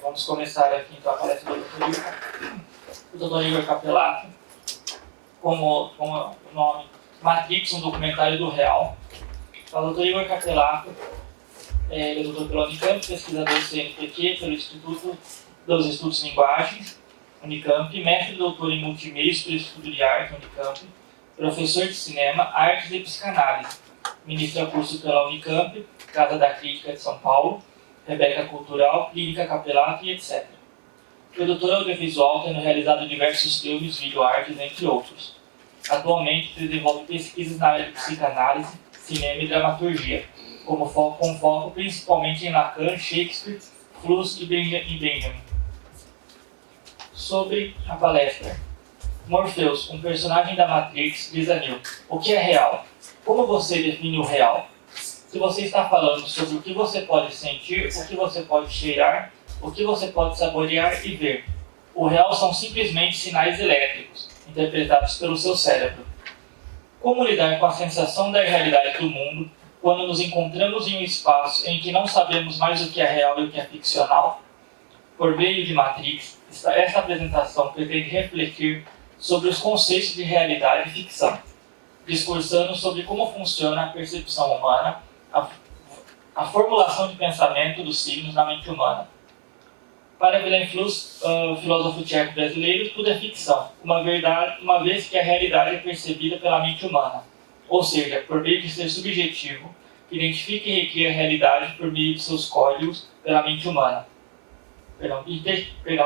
Vamos começar aqui então a palestra do Dr. Igor. O Dr. Igor Capelato, como o nome Matrix, um documentário do real. O Dr. Igor Capelato, ele é doutor pela Unicamp, pesquisador CNPq pelo Instituto dos Estudos de Linguagens, Unicamp, mestre e doutor em multimeios pelo Instituto de Arte, Unicamp, professor de cinema, artes e psicanálise, ministra curso pela Unicamp, Casa da Crítica de São Paulo, Rebeca Cultural, Clínica Capelato e etc. Produtor audiovisual, tendo realizado diversos filmes, videoartes, entre outros. Atualmente desenvolve pesquisas na área de psicanálise, cinema e dramaturgia, com foco principalmente em Lacan, Shakespeare, Fluss e Benjamin. Sobre a palestra. Morpheus, um personagem da Matrix, diz a Neo: o que é real? Como você define o real? Se você está falando sobre o que você pode sentir, o que você pode cheirar, o que você pode saborear e ver, o real são simplesmente sinais elétricos, interpretados pelo seu cérebro. Como lidar com a sensação da irrealidade do mundo quando nos encontramos em um espaço em que não sabemos mais o que é real e o que é ficcional? Por meio de Matrix, esta apresentação pretende refletir sobre os conceitos de realidade e ficção, discursando sobre como funciona a percepção humana, a formulação de pensamento dos signos na mente humana. Para Vilém Fluss, filósofo tcheco brasileiro, tudo é ficção, uma vez que a realidade é percebida pela mente humana, ou seja, por meio de ser subjetivo, que identifica e recria a realidade por meio de seus códigos pela mente humana.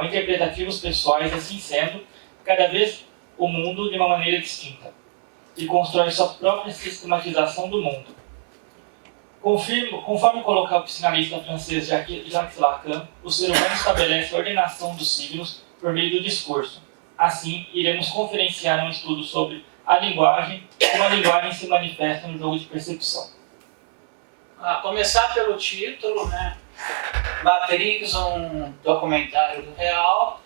Interpretativos pessoais, assim sendo, cada vez o mundo de uma maneira distinta, e constrói sua própria sistematização do mundo. Conforme colocou o psicanalista francês Jacques Lacan, o ser humano estabelece a ordenação dos signos por meio do discurso. Assim, iremos conferenciar um estudo sobre a linguagem e como a linguagem se manifesta no jogo de percepção. A começar pelo título, né? Matrix, um documentário do real.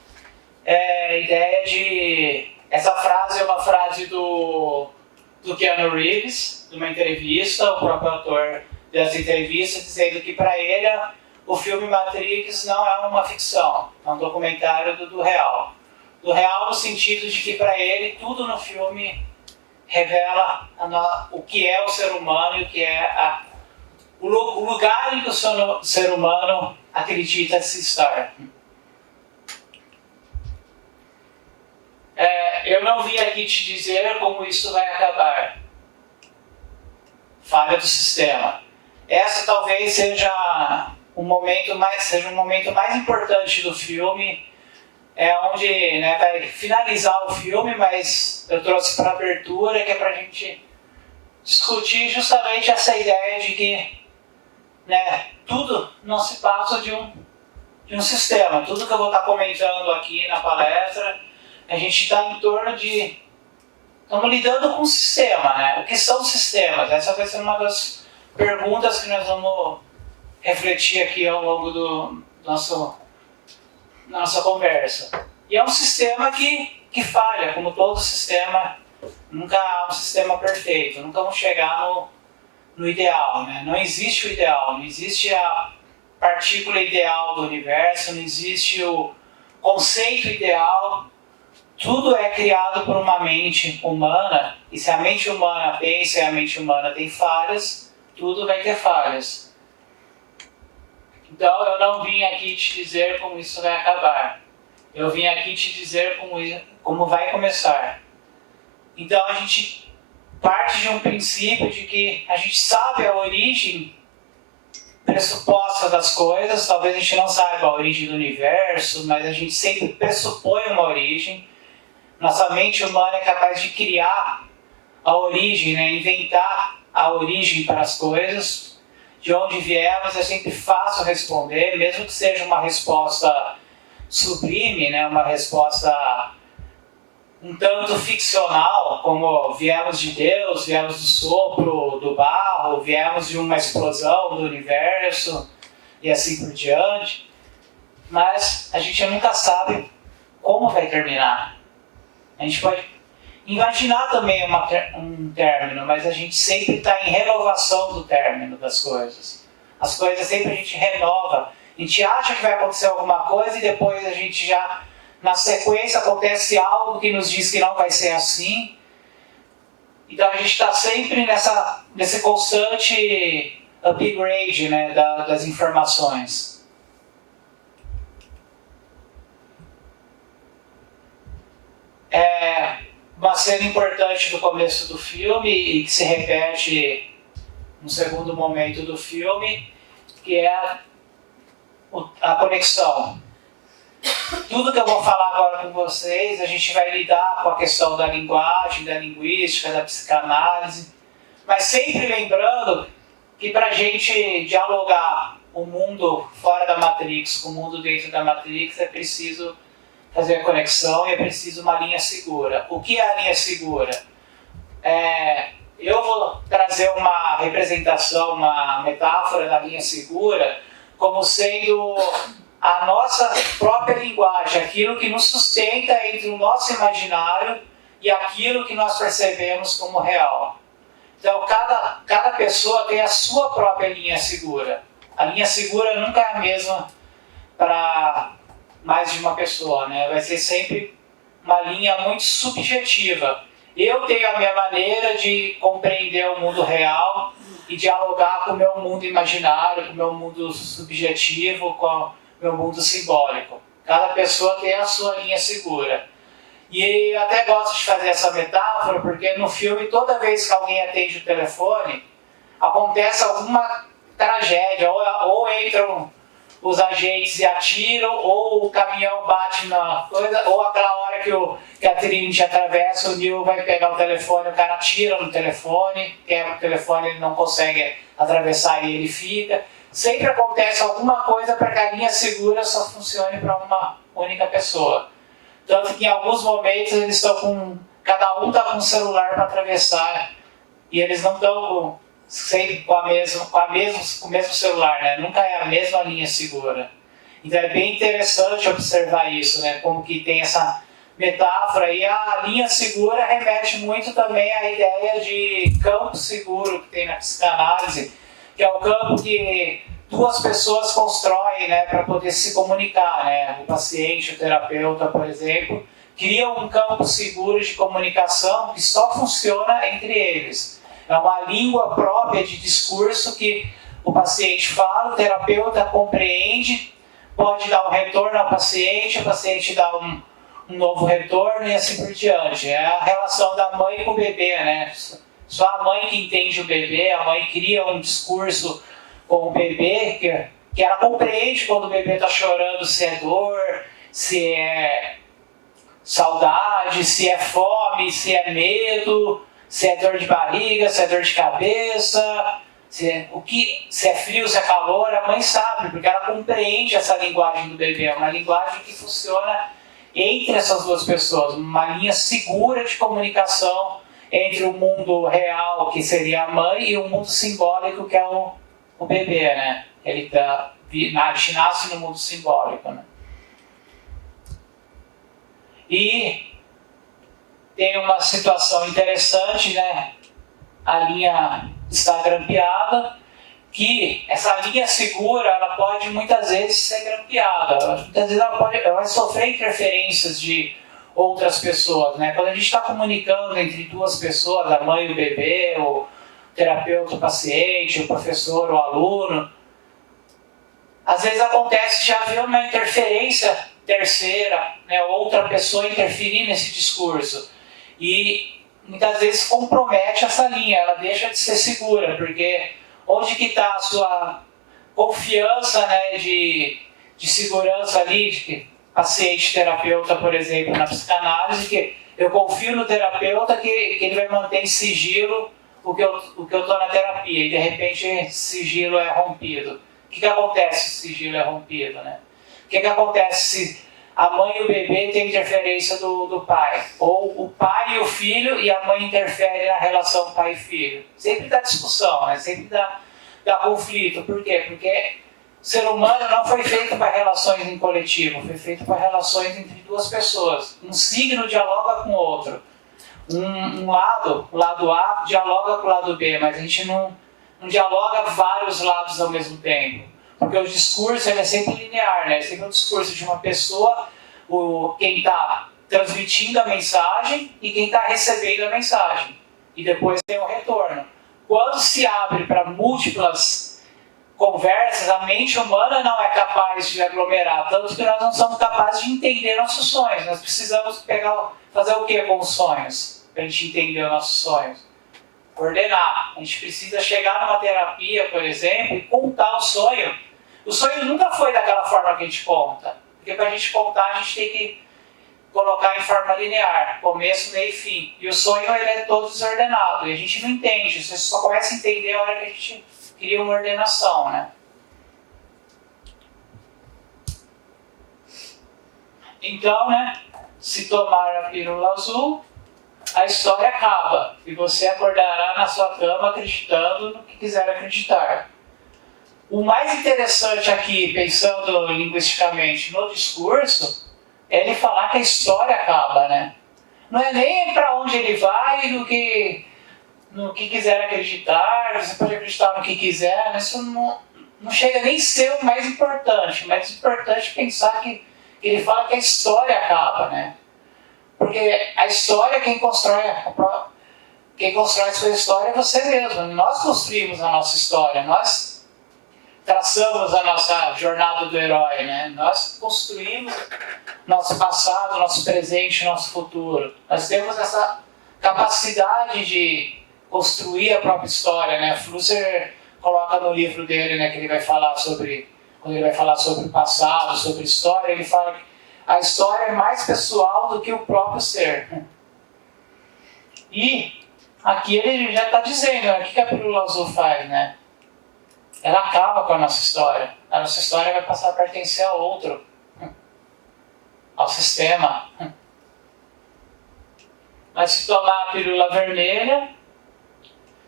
A ideia de... Essa frase é uma frase do Keanu Reeves, de uma entrevista, o próprio autor das entrevistas, dizendo que para ele o filme Matrix não é uma ficção, é um documentário do real. Do real no sentido de que para ele tudo no filme revela o que é o ser humano e o que é o lugar em que o ser humano acredita se estar. Eu não vim aqui te dizer como isso vai acabar. Falha do sistema. Essa talvez seja um momento mais importante do filme, onde vai finalizar o filme, mas eu trouxe para a abertura, que é para a gente discutir justamente essa ideia de que tudo não se passa de um sistema. Tudo que eu vou estar comentando aqui na palestra, a gente está em torno de... Estamos lidando com o sistema, O que são sistemas? Essa vai ser uma das perguntas que nós vamos refletir aqui ao longo da nossa conversa. E é um sistema que falha, como todo sistema. Nunca há um sistema perfeito, nunca vamos chegar no ideal. Não existe o ideal, não existe a partícula ideal do universo, não existe o conceito ideal. Tudo é criado por uma mente humana, e se a mente humana pensa e a mente humana tem falhas, tudo vai ter falhas. Então eu não vim aqui te dizer como isso vai acabar. Eu vim aqui te dizer como vai começar. Então a gente parte de um princípio de que a gente sabe a origem pressuposta das coisas. Talvez a gente não saiba a origem do universo, mas a gente sempre pressupõe uma origem. Nossa mente humana é capaz de criar a origem, inventar a origem para as coisas. De onde viemos é sempre fácil responder, mesmo que seja uma resposta sublime, uma resposta um tanto ficcional, como viemos de Deus, viemos do sopro do barro, viemos de uma explosão do universo e assim por diante. Mas a gente nunca sabe como vai terminar. A gente pode imaginar também um término, mas a gente sempre está em renovação do término das coisas. As coisas sempre a gente renova A gente acha que vai acontecer alguma coisa e depois a gente já, na sequência, acontece algo que nos diz que não vai ser assim. Então a gente está sempre nesse constante upgrade, né, das informações. Uma cena importante do começo do filme e que se repete no segundo momento do filme, que é a conexão. Tudo que eu vou falar agora com vocês, a gente vai lidar com a questão da linguagem, da linguística, da psicanálise, mas sempre lembrando que para a gente dialogar o mundo fora da Matrix com o mundo dentro da Matrix é preciso fazer a conexão e é preciso uma linha segura. O que é a linha segura? Eu vou trazer uma representação, uma metáfora da linha segura como sendo a nossa própria linguagem, aquilo que nos sustenta entre o nosso imaginário e aquilo que nós percebemos como real. Então, cada pessoa tem a sua própria linha segura. A linha segura nunca é a mesma para mais de uma pessoa, né? Vai ser sempre uma linha muito subjetiva. Eu tenho a minha maneira de compreender o mundo real e dialogar com o meu mundo imaginário, com o meu mundo subjetivo, com o meu mundo simbólico. Cada pessoa tem a sua linha segura. E eu até gosto de fazer essa metáfora, porque no filme, toda vez que alguém atende o telefone, acontece alguma tragédia, ou entram os agentes e atiram, ou o caminhão bate na coisa, ou aquela hora que a Trinity atravessa, o Neo vai pegar o telefone, o cara atira no telefone, quebra o telefone, ele não consegue atravessar e ele fica. Sempre acontece alguma coisa para que a linha segura só funcione para uma única pessoa. Tanto que em alguns momentos eles estão cada um está com um celular para atravessar e eles não estão sempre com o mesmo celular, né? Nunca é a mesma linha segura. Então é bem interessante observar isso, né? Como que tem essa metáfora, e a linha segura remete muito também à ideia de campo seguro que tem na psicanálise, que é o campo que duas pessoas constroem, né, para poder se comunicar, né? O paciente, o terapeuta, por exemplo, cria um campo seguro de comunicação que só funciona entre eles. É uma língua própria de discurso que o paciente fala, o terapeuta compreende, pode dar um retorno ao paciente, o paciente dá um novo retorno e assim por diante. É a relação da mãe com o bebê, né? Só a mãe que entende o bebê, a mãe cria um discurso com o bebê que ela compreende quando o bebê está chorando, se é dor, se é saudade, se é fome, se é medo, se é dor de barriga, se é dor de cabeça, se é frio, se é calor. A mãe sabe, porque ela compreende essa linguagem do bebê. É uma linguagem que funciona entre essas duas pessoas, uma linha segura de comunicação entre o mundo real, que seria a mãe, e o mundo simbólico, que é o bebê, né? Ele nasce no mundo simbólico, né? E tem uma situação interessante, né? A linha está grampeada, que essa linha segura, ela pode muitas vezes ser grampeada. Muitas vezes ela vai sofrer interferências de outras pessoas, né? Quando a gente está comunicando entre duas pessoas, a mãe e o bebê, o terapeuta, o paciente, o professor, o aluno, às vezes acontece de haver uma interferência terceira, né? Outra pessoa interferir nesse discurso. E muitas vezes compromete essa linha, ela deixa de ser segura, porque onde que está a sua confiança, né, de segurança ali, de paciente-terapeuta, por exemplo, na psicanálise, que eu confio no terapeuta que ele vai manter em sigilo o que eu estou na terapia, e de repente esse sigilo é rompido. O que acontece se o sigilo é rompido, né? O que acontece se a mãe e o bebê têm interferência do pai? Ou o pai e o filho e a mãe interfere na relação pai e filho? Sempre dá discussão, né? Sempre dá conflito. Por quê? Porque o ser humano não foi feito para relações em coletivo, foi feito para relações entre duas pessoas. Um signo dialoga com o outro. O lado A, dialoga com o lado B, mas a gente não dialoga vários lados ao mesmo tempo. Porque o discurso ele é sempre linear, né? É sempre um discurso de uma pessoa, quem está transmitindo a mensagem e quem está recebendo a mensagem. E depois tem o retorno. Quando se abre para múltiplas conversas, a mente humana não é capaz de aglomerar, tanto que nós não somos capazes de entender nossos sonhos. Nós precisamos fazer o que com os sonhos? Para a gente entender os nossos sonhos. Ordenar. A gente precisa chegar numa terapia, por exemplo, e contar o sonho. O sonho nunca foi daquela forma que a gente conta. Porque para a gente contar, a gente tem que colocar em forma linear, começo, meio e fim. E o sonho ele é todo desordenado. E a gente não entende. Você só começa a entender a hora que a gente cria uma ordenação, né? Então, né? Se tomar a pílula azul, a história acaba. E você acordará na sua cama acreditando no que quiser acreditar. O mais interessante aqui, pensando linguisticamente no discurso, é ele falar que a história acaba, né? Não é nem para onde ele vai, no que quiser acreditar, você pode acreditar no que quiser, mas isso não chega nem a ser o mais importante. O mais importante é pensar que ele fala que a história acaba, né? Porque a história, quem constrói a sua história é você mesmo. Nós construímos a nossa história, nós traçamos a nossa jornada do herói, né? Nós construímos nosso passado, nosso presente, nosso futuro. Nós temos essa capacidade de construir a própria história, né? Flusser coloca no livro dele, né, que ele vai falar sobre, quando ele vai falar sobre o passado, sobre história, ele fala que a história é mais pessoal do que o próprio ser. E aqui ele já está dizendo, né, o que a pílula azul faz, né? Ela acaba com a nossa história. A nossa história vai passar a pertencer a outro, ao sistema. Mas se tomar a pílula vermelha,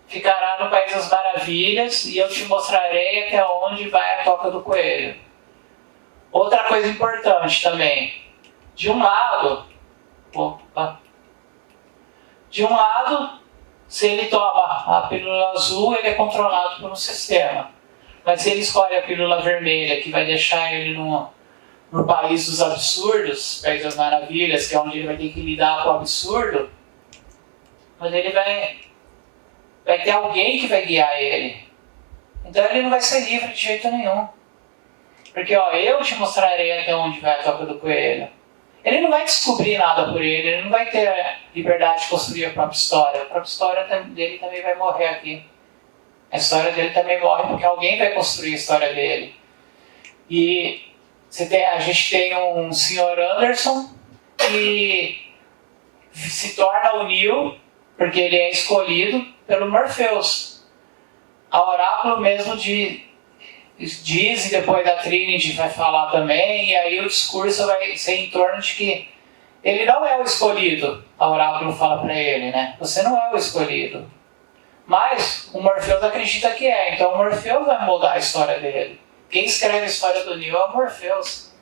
ficará no País das Maravilhas e eu te mostrarei até onde vai a toca do coelho. Outra coisa importante também. De um lado, se ele toma a pílula azul, ele é controlado por um sistema. Mas se ele escolhe a pílula vermelha, que vai deixar ele no país dos absurdos, País das Maravilhas, que é onde ele vai ter que lidar com o absurdo, mas ele vai ter alguém que vai guiar ele. Então ele não vai ser livre de jeito nenhum. Porque eu te mostrarei até onde vai a toca do coelho. Ele não vai descobrir nada por ele não vai ter a liberdade de construir a própria história. A própria história dele também vai morrer aqui. A história dele também morre porque alguém vai construir a história dele. E a gente tem um Sr. Anderson que se torna o Neo porque ele é escolhido pelo Morpheus. A Oráculo mesmo diz, e depois da Trinity vai falar também, e aí o discurso vai ser em torno de que ele não é o escolhido. A Oráculo fala para ele, né? Você não é o escolhido. Mas o Morpheus acredita que é, então o Morpheus vai mudar a história dele. Quem escreve a história do Neo é o Morpheus.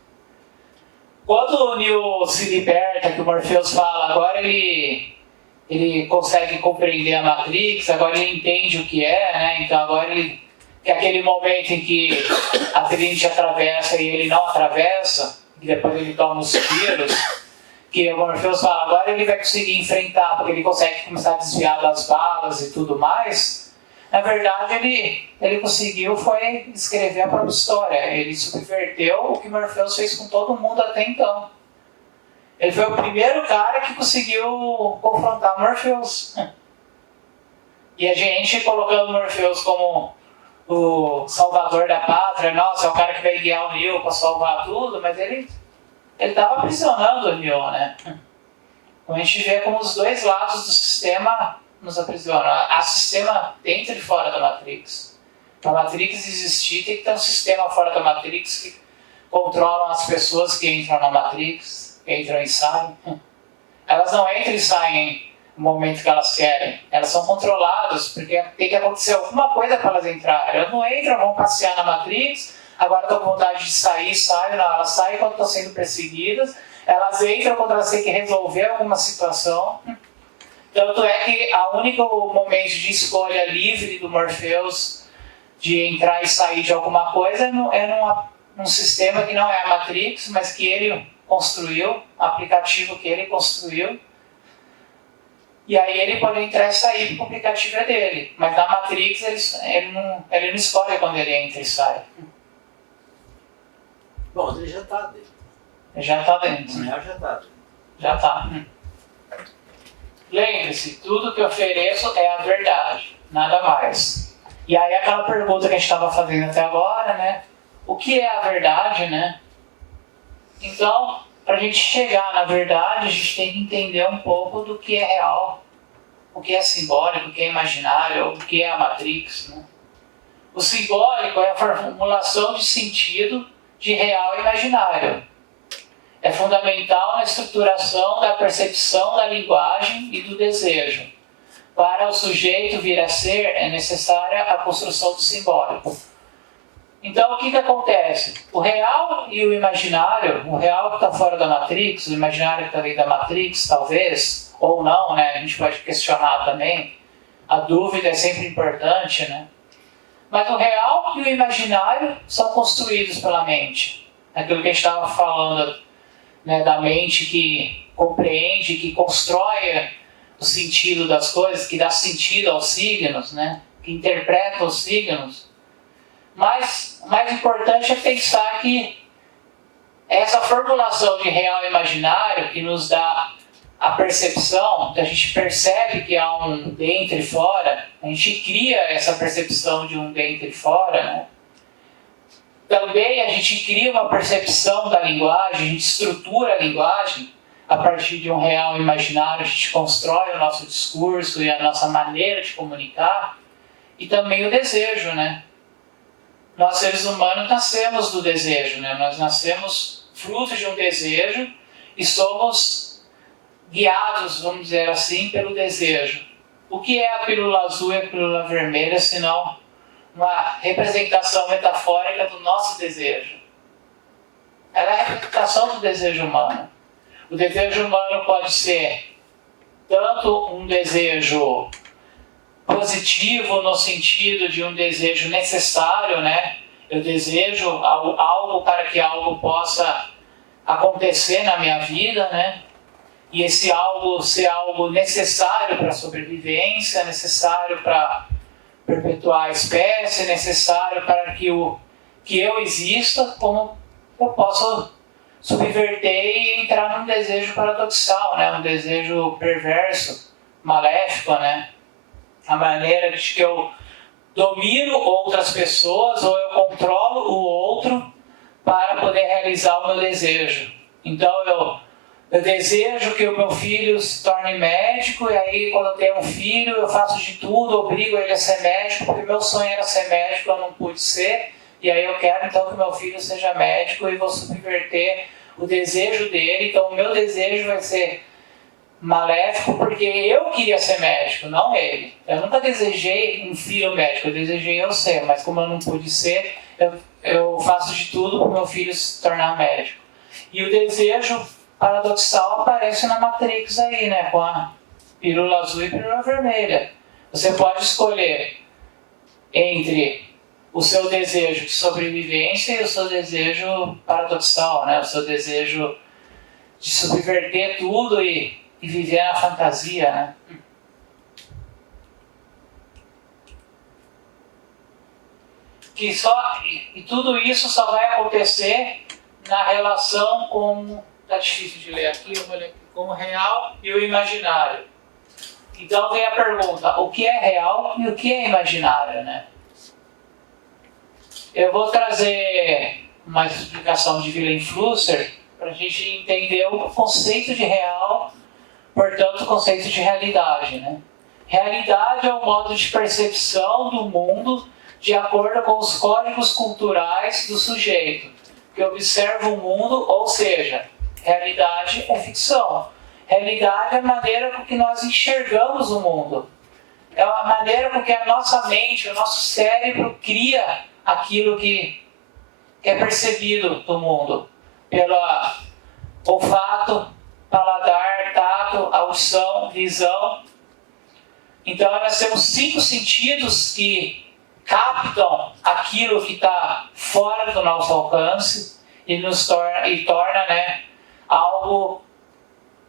Quando o Neo se liberta, que o Morpheus fala, agora ele consegue compreender a Matrix, agora ele entende o que é, né? Então agora que é aquele momento em que a Trinity atravessa e ele não atravessa, e depois ele toma os tiros, que o Morpheus fala, agora ele vai conseguir enfrentar, porque ele consegue começar a desviar das balas e tudo mais. Na verdade, ele conseguiu foi escrever a própria história. Ele subverteu o que Morpheus fez com todo mundo até então. Ele foi o primeiro cara que conseguiu confrontar Morpheus. E a gente colocando Morpheus como o salvador da pátria, nossa, é o cara que vai guiar o Neo para salvar tudo, mas ele estava aprisionando o Neo, né? Então a gente vê como os dois lados do sistema nos aprisionam. Há sistema dentro e fora da Matrix. Para a Matrix existir, tem que ter um sistema fora da Matrix que controlam as pessoas que entram na Matrix, que entram e saem. Elas não entram e saem no momento que elas querem. Elas são controladas, porque tem que acontecer alguma coisa para elas entrarem. Elas não entram, vão passear na Matrix, agora estão com vontade de sair, saem. Não, elas saem quando estão sendo perseguidas, elas entram quando elas têm que resolver alguma situação. Tanto é que o único momento de escolha livre do Morpheus de entrar e sair de alguma coisa num sistema que não é a Matrix, mas que ele construiu, um aplicativo que ele construiu. E aí ele pode entrar e sair porque o aplicativo é dele. Mas na Matrix ele não escolhe quando ele entra e sai. Bom, ele já está dentro. Ele já está dentro. O real já está dentro. Já está. Lembre-se, tudo que eu ofereço é a verdade, nada mais. E aí aquela pergunta que a gente estava fazendo até agora, né? O que é a verdade, né? Então, para a gente chegar na verdade, a gente tem que entender um pouco do que é real, o que é simbólico, o que é imaginário, o que é a Matrix, né? O simbólico é a formulação de sentido de real e imaginário. É fundamental na estruturação da percepção da linguagem e do desejo. Para o sujeito vir a ser, é necessária a construção do simbólico. Então, o que acontece? O real e o imaginário, o real que está fora da Matrix, o imaginário que está dentro da Matrix, talvez, ou não, né? A gente pode questionar também. A dúvida é sempre importante, né? Mas o real e o imaginário são construídos pela mente. Aquilo que a gente estava falando, né, da mente que compreende, que constrói o sentido das coisas, que dá sentido aos signos, né, que interpreta os signos. Mas o mais importante é pensar que essa formulação de real e imaginário que nos dá a percepção, que a gente percebe que há um dentro e fora, a gente cria essa percepção de um dentro e fora, né? Também a gente cria uma percepção da linguagem, a gente estrutura a linguagem a partir de um real e imaginário, a gente constrói o nosso discurso e a nossa maneira de comunicar, e também o desejo, né? Nós, seres humanos, nascemos do desejo, né? Nós nascemos fruto de um desejo e somos guiados, vamos dizer assim, pelo desejo. O que é a pílula azul e a pílula vermelha, senão uma representação metafórica do nosso desejo? Ela é a representação do desejo humano. O desejo humano pode ser tanto um desejo positivo no sentido de um desejo necessário, né? Eu desejo algo para que algo possa acontecer na minha vida, né? E esse algo ser algo necessário para a sobrevivência, necessário para perpetuar a espécie, necessário para que eu exista, como eu posso subverter e entrar num desejo paradoxal, né? Um desejo perverso, maléfico, né? A maneira de que eu domino outras pessoas ou eu controlo o outro para poder realizar o meu desejo. Então eu desejo que o meu filho se torne médico, e aí quando eu tenho um filho eu faço de tudo, obrigo ele a ser médico, porque meu sonho era ser médico, eu não pude ser, e aí eu quero então que meu filho seja médico e vou subverter o desejo dele. Então o meu desejo vai ser maléfico porque eu queria ser médico, não ele. Eu nunca desejei um filho médico, eu desejei eu ser, mas como eu não pude ser, eu faço de tudo para o meu filho se tornar médico. E o desejo paradoxal aparece na Matrix aí, né, com a pílula azul e pílula vermelha. Você pode escolher entre o seu desejo de sobrevivência e o seu desejo paradoxal, né, o seu desejo de subverter tudo e viver na fantasia, né? E tudo isso só vai acontecer na relação com... Tá difícil de ler aqui, eu vou ler com o real e o imaginário. Então vem a pergunta, o que é real e o que é imaginário, né? Eu vou trazer uma explicação de Wilhelm Flusser para a gente entender o conceito de real, portanto o conceito de realidade, né? Realidade é um modo de percepção do mundo de acordo com os códigos culturais do sujeito, que observa o mundo, ou seja, realidade é ficção. Realidade é a maneira com que nós enxergamos o mundo. É a maneira com que a nossa mente, o nosso cérebro cria aquilo que é percebido do mundo. Pelo olfato, paladar, tato, audição, visão. Então nós temos 5 sentidos que captam aquilo que está fora do nosso alcance e torna, né, algo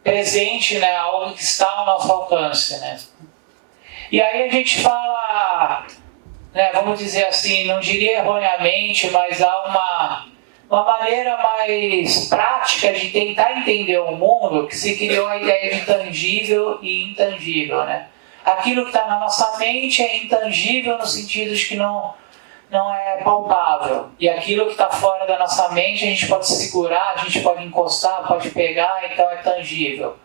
presente, né, algo que está ao nosso alcance, né. E aí a gente fala, né, vamos dizer assim, não diria erroneamente, mas há uma maneira mais prática de tentar entender o mundo, que se criou a ideia de tangível e intangível, né? Aquilo que está na nossa mente é intangível no sentido de que não é palpável. E aquilo que está fora da nossa mente a gente pode segurar, a gente pode encostar, pode pegar, então é tangível.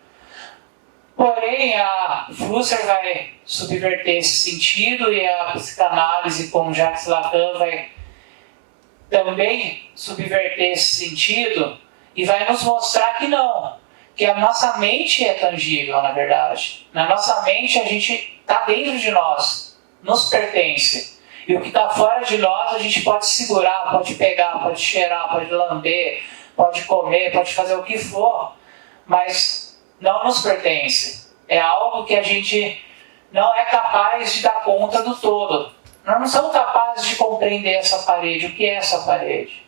Porém, a Flusser vai subverter esse sentido e a psicanálise com Jacques Lacan vai também subverter esse sentido e vai nos mostrar que não, que a nossa mente é tangível, na verdade. Na nossa mente a gente está dentro de nós, nos pertence. E o que está fora de nós a gente pode segurar, pode pegar, pode cheirar, pode lamber, pode comer, pode fazer o que for, mas não nos pertence. É algo que a gente não é capaz de dar conta do todo. Nós não somos capazes de compreender essa parede. O que é essa parede?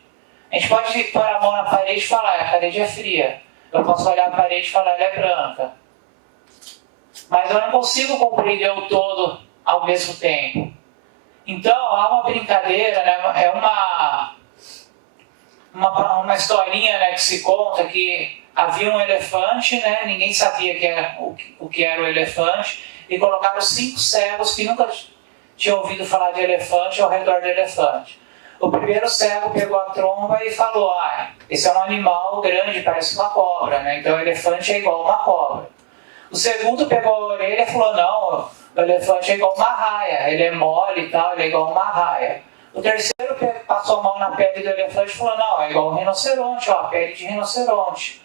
A gente pode pôr a mão na parede e falar, a parede é fria. Eu posso olhar a parede e falar, ela é branca. Mas eu não consigo compreender o todo ao mesmo tempo. Então, há uma brincadeira, né? É uma historinha, né, que se conta que havia um elefante, né? Ninguém sabia o que era o elefante, e colocaram 5 cegos que nunca tinham ouvido falar de elefante ao redor do elefante. O primeiro cego pegou a tromba e falou, esse é um animal grande, parece uma cobra, né? Então o elefante é igual a uma cobra. O segundo pegou a orelha e falou, não, o elefante é igual a uma raia, ele é mole e tal, ele é igual a uma raia. O terceiro passou a mão na pele do elefante e falou, não, é igual a um rinoceronte, ó, pele de rinoceronte.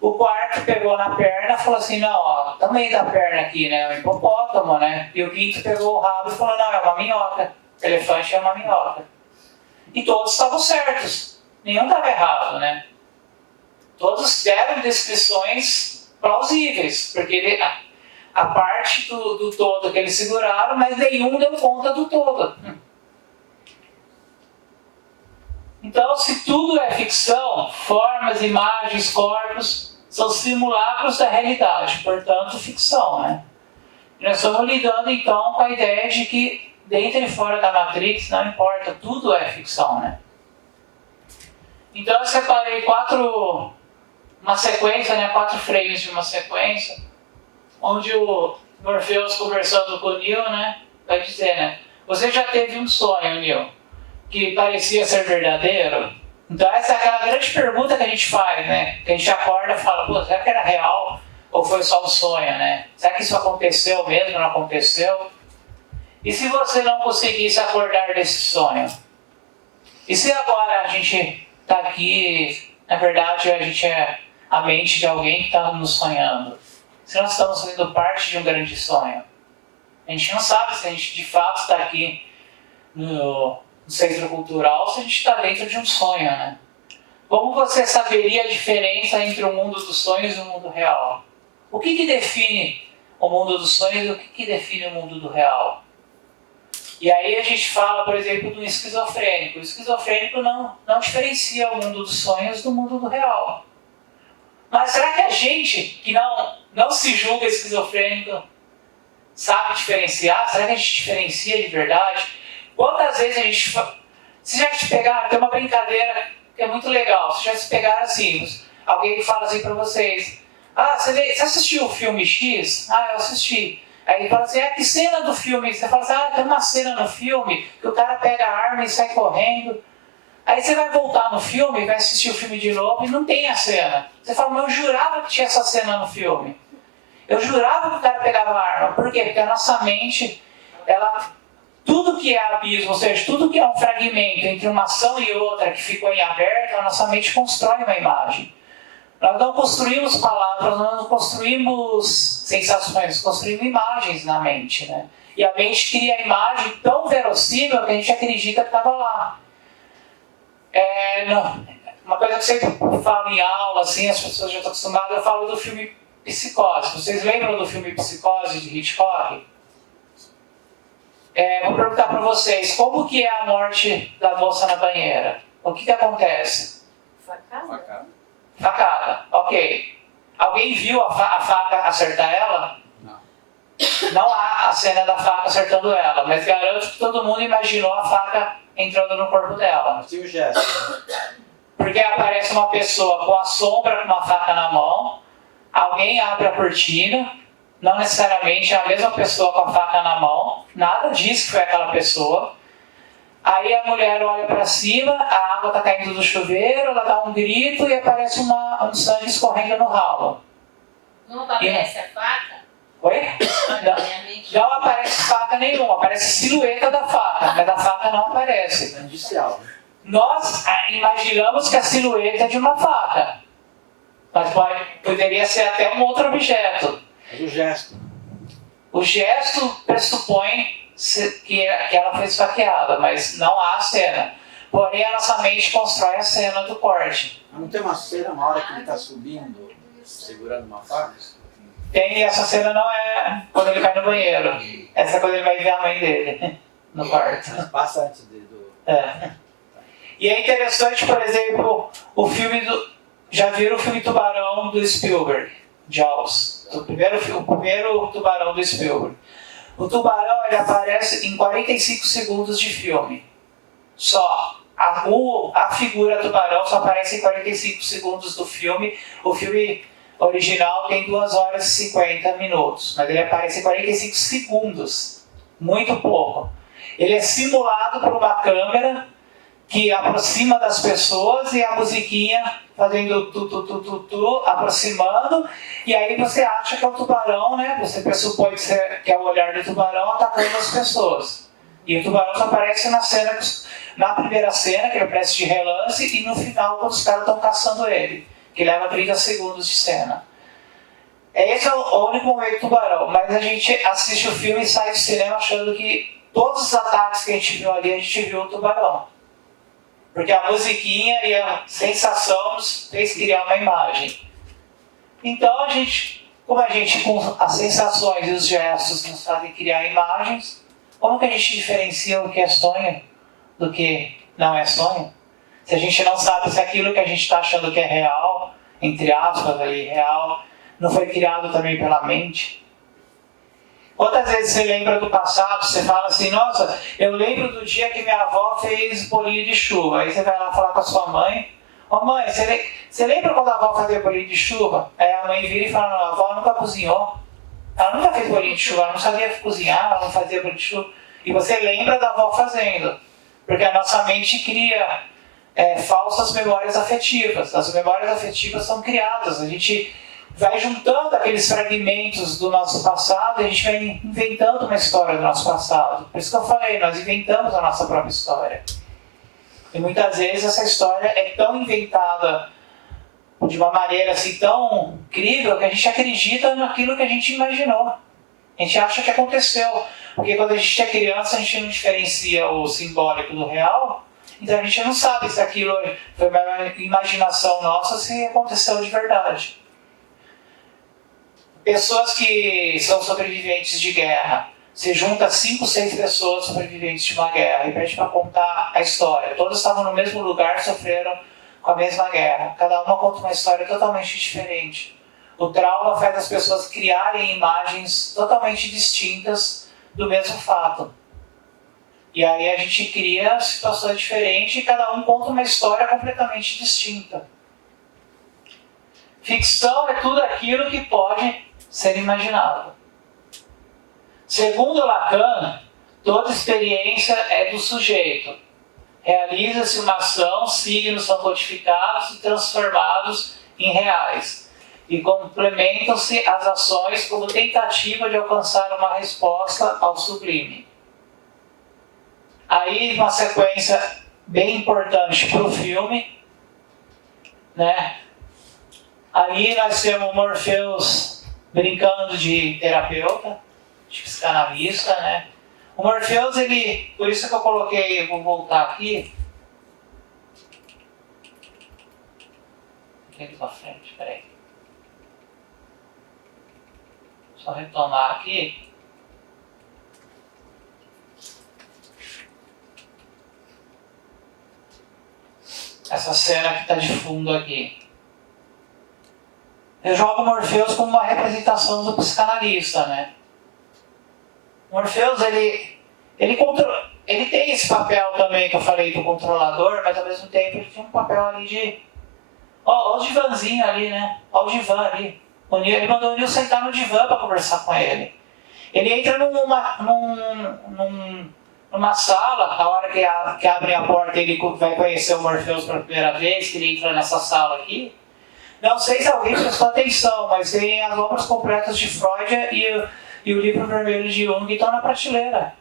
O quarto pegou na perna e falou assim, não, ó, também da perna aqui, né, é um hipopótamo, né? E o quinto pegou o rabo e falou, não, é uma minhoca, o elefante é uma minhoca. E todos estavam certos, nenhum estava errado, né? Todos deram descrições plausíveis, porque a parte do todo que eles seguraram, mas nenhum deu conta do todo. Então, se tudo é ficção, formas, imagens, corpos, são simulacros da realidade, portanto, ficção, né? E nós estamos lidando, então, com a ideia de que dentro e fora da Matrix, não importa, tudo é ficção, né? Então, eu separei 4 frames de uma sequência, onde o Morpheus, conversando com o Neo, né, vai dizer, né, você já teve um sonho, Neo, que parecia ser verdadeiro? Então essa é aquela grande pergunta que a gente faz, né, que a gente acorda e fala, pô, será que era real ou foi só um sonho, né? Será que isso aconteceu mesmo, não aconteceu? E se você não conseguisse acordar desse sonho? E se agora a gente está aqui, na verdade a gente é a mente de alguém que está nos sonhando? Se nós estamos fazendo parte de um grande sonho? A gente não sabe se a gente de fato está aqui no centro cultural ou se a gente está dentro de um sonho, né? Como você saberia a diferença entre o mundo dos sonhos e o mundo real? O que define o mundo dos sonhos e o que define o mundo do real? E aí a gente fala, por exemplo, do esquizofrênico. O esquizofrênico não diferencia o mundo dos sonhos do mundo do real. Mas será que a gente, que não se julga esquizofrênico, sabe diferenciar? Será que a gente diferencia de verdade? Quantas vezes a gente... Vocês já se pegaram? Tem uma brincadeira que é muito legal. Vocês já se pegaram assim, alguém fala assim pra vocês, você assistiu o filme X? Eu assisti. Aí ele fala assim, que cena do filme? Você fala assim, tem uma cena no filme que o cara pega a arma e sai correndo. Aí você vai voltar no filme, vai assistir o filme de novo e não tem a cena. Você fala, mas eu jurava que tinha essa cena no filme. Eu jurava que o cara pegava a arma. Por quê? Porque a nossa mente, tudo que é abismo, ou seja, tudo que é um fragmento entre uma ação e outra que ficou em aberto, a nossa mente constrói uma imagem. Nós não construímos palavras, nós não construímos sensações, construímos imagens na mente, né? E a mente cria a imagem tão verossímil que a gente acredita que estava lá. Uma coisa que eu sempre falo em aula, assim, as pessoas já estão acostumadas, eu falo do filme Psicose. Vocês lembram do filme Psicose de Hitchcock? Vou perguntar para vocês, como que é a morte da moça na banheira? O que acontece? Facada. Facada, ok. Alguém viu a faca acertar ela? Não. Não há a cena da faca acertando ela, mas garanto que todo mundo imaginou a faca entrando no corpo dela. Mas tinha o gesto, né? Porque aparece uma pessoa com a sombra com uma faca na mão, alguém abre a cortina, não necessariamente é a mesma pessoa com a faca na mão, nada diz que foi aquela pessoa. Aí a mulher olha para cima, a água está caindo do chuveiro, ela dá um grito e aparece um sangue escorrendo no ralo. Não aparece a faca? Oi? Na minha mente. Não aparece faca nenhuma, aparece a silhueta da faca, mas a faca não aparece. É indicial. Nós imaginamos que a silhueta é de uma faca, mas poderia ser até um outro objeto. Mas o gesto. O gesto pressupõe que ela foi esfaqueada, mas não há a cena. Porém, a nossa mente constrói a cena do corte. Mas não tem uma cena, uma hora que ele está subindo, segurando uma faca? Tem, essa cena não é quando ele cai no banheiro. Essa é quando ele vai ver a mãe dele no quarto. Mas passa antes do... É. E é interessante, por exemplo, o filme do... Já viram o filme Tubarão do Spielberg? Jaws. O primeiro Tubarão do Spielberg. O tubarão ele aparece em 45 segundos de filme. Só. A figura tubarão só aparece em 45 segundos do filme. O filme original tem 2 horas e 50 minutos. Mas ele aparece em 45 segundos. Muito pouco. Ele é simulado por uma câmera que aproxima das pessoas e a musiquinha fazendo tu, aproximando, e aí você acha que é o tubarão, né? Você pressupõe que é o olhar do tubarão atacando as pessoas. E o tubarão só aparece na primeira cena, que ele aparece de relance, e no final, quando os caras estão caçando ele, que leva 30 segundos de cena. Esse é o único momento do tubarão, mas a gente assiste o filme e sai do cinema achando que todos os ataques que a gente viu ali, a gente viu o tubarão. Porque a musiquinha e a sensação nos fez criar uma imagem. Então, como a gente com as sensações e os gestos nos fazem criar imagens, como que a gente diferencia o que é sonho do que não é sonho? Se a gente não sabe se aquilo que a gente está achando que é real, entre aspas ali, real, não foi criado também pela mente? Quantas vezes você lembra do passado, você fala assim, nossa, eu lembro do dia que minha avó fez bolinho de chuva. Aí você vai lá falar com a sua mãe, mãe, você lembra quando a avó fazia bolinho de chuva? Aí a mãe vira e fala, não, a avó nunca cozinhou. Ela nunca fez bolinho de chuva, ela não sabia cozinhar, ela não fazia bolinho de chuva. E você lembra da avó fazendo. Porque a nossa mente cria falsas memórias afetivas. As memórias afetivas são criadas, a gente vai juntando aqueles fragmentos do nosso passado e a gente vai inventando uma história do nosso passado. Por isso que eu falei, nós inventamos a nossa própria história. E muitas vezes essa história é tão inventada de uma maneira assim tão incrível que a gente acredita naquilo que a gente imaginou. A gente acha que aconteceu. Porque quando a gente é criança, a gente não diferencia o simbólico do real. Então a gente não sabe se aquilo foi uma imaginação nossa ou se aconteceu de verdade. Pessoas que são sobreviventes de guerra. Você junta 5, 6 pessoas sobreviventes de uma guerra e pede para contar a história. Todos estavam no mesmo lugar, sofreram com a mesma guerra. Cada uma conta uma história totalmente diferente. O trauma faz as pessoas criarem imagens totalmente distintas do mesmo fato. E aí a gente cria situações diferentes e cada um conta uma história completamente distinta. Ficção é tudo aquilo que pode ser imaginado. Segundo Lacan, toda experiência é do sujeito. Realiza-se uma ação, signos são codificados e transformados em reais. E complementam-se as ações como tentativa de alcançar uma resposta ao sublime. Aí, uma sequência bem importante para o filme, né? Ali nós temos o Morpheus brincando de terapeuta, de psicanalista, né? O Morpheus, por isso que eu coloquei, vou voltar aqui. Aqui pra frente, peraí. Só retomar aqui. essa cena que está de fundo aqui. Eu jogo Morpheus como uma representação do psicanalista, né? Morpheus, ele tem esse papel também que eu falei do controlador, mas ao mesmo tempo ele tem um papel ali de... Ó o divanzinho ali, né? Ó o divã ali. Ele mandou o Neil sentar no divã para conversar com ele. Ele entra numa sala, a hora que abre a porta ele vai conhecer o Morpheus pela primeira vez, que ele entra nessa sala aqui. Não sei se alguém prestou atenção, mas tem as obras completas de Freud e o livro vermelho de Jung estão na prateleira.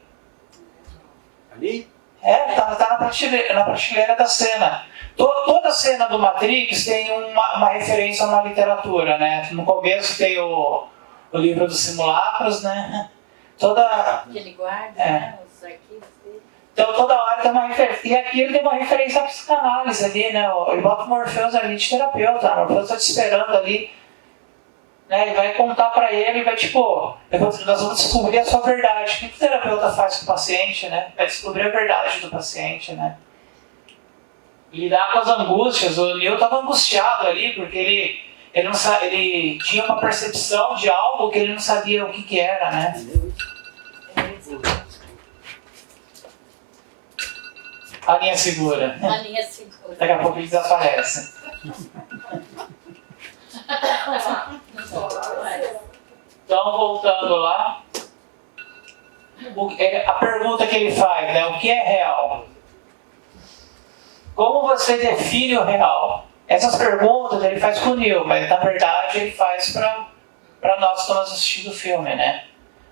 Ali? Tá na prateleira da cena. Toda a cena do Matrix tem uma referência a uma literatura, né? No começo tem o livro dos simulacros, né? Que ele guarda, né? Os arquivos dele. Então toda hora tem uma referência. E aqui ele tem uma referência à psicanálise ali, né? Ele bota o Morpheus ali de terapeuta, o Morpheus está te esperando ali. Né? Ele vai contar pra ele, vai tipo, nós vamos descobrir a sua verdade. O que o terapeuta faz com o paciente, né? Vai descobrir a verdade do paciente, né? Lidar com as angústias. O Neil estava angustiado ali, porque ele tinha uma percepção de algo que ele não sabia o que era, né? A linha segura. Uma linha segura. Daqui a pouco ele desaparece. Então, voltando lá, a pergunta que ele faz, né? O que é real? Como você define o real? Essas perguntas ele faz com o Neil, mas na verdade ele faz para nós que estamos assistindo o filme, né?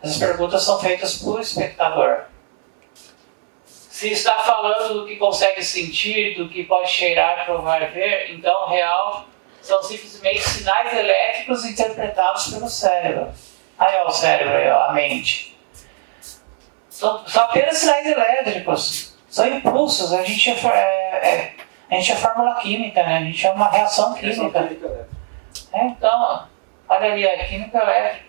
Essas perguntas são feitas para o espectador. Se está falando do que consegue sentir, do que pode cheirar, provar e ver, então real são simplesmente sinais elétricos interpretados pelo cérebro. Aí ó, o cérebro, aí ó, a mente. São apenas sinais elétricos, são impulsos. A gente é fórmula química, né? A gente é uma reação química. Então, olha ali, a química elétrica.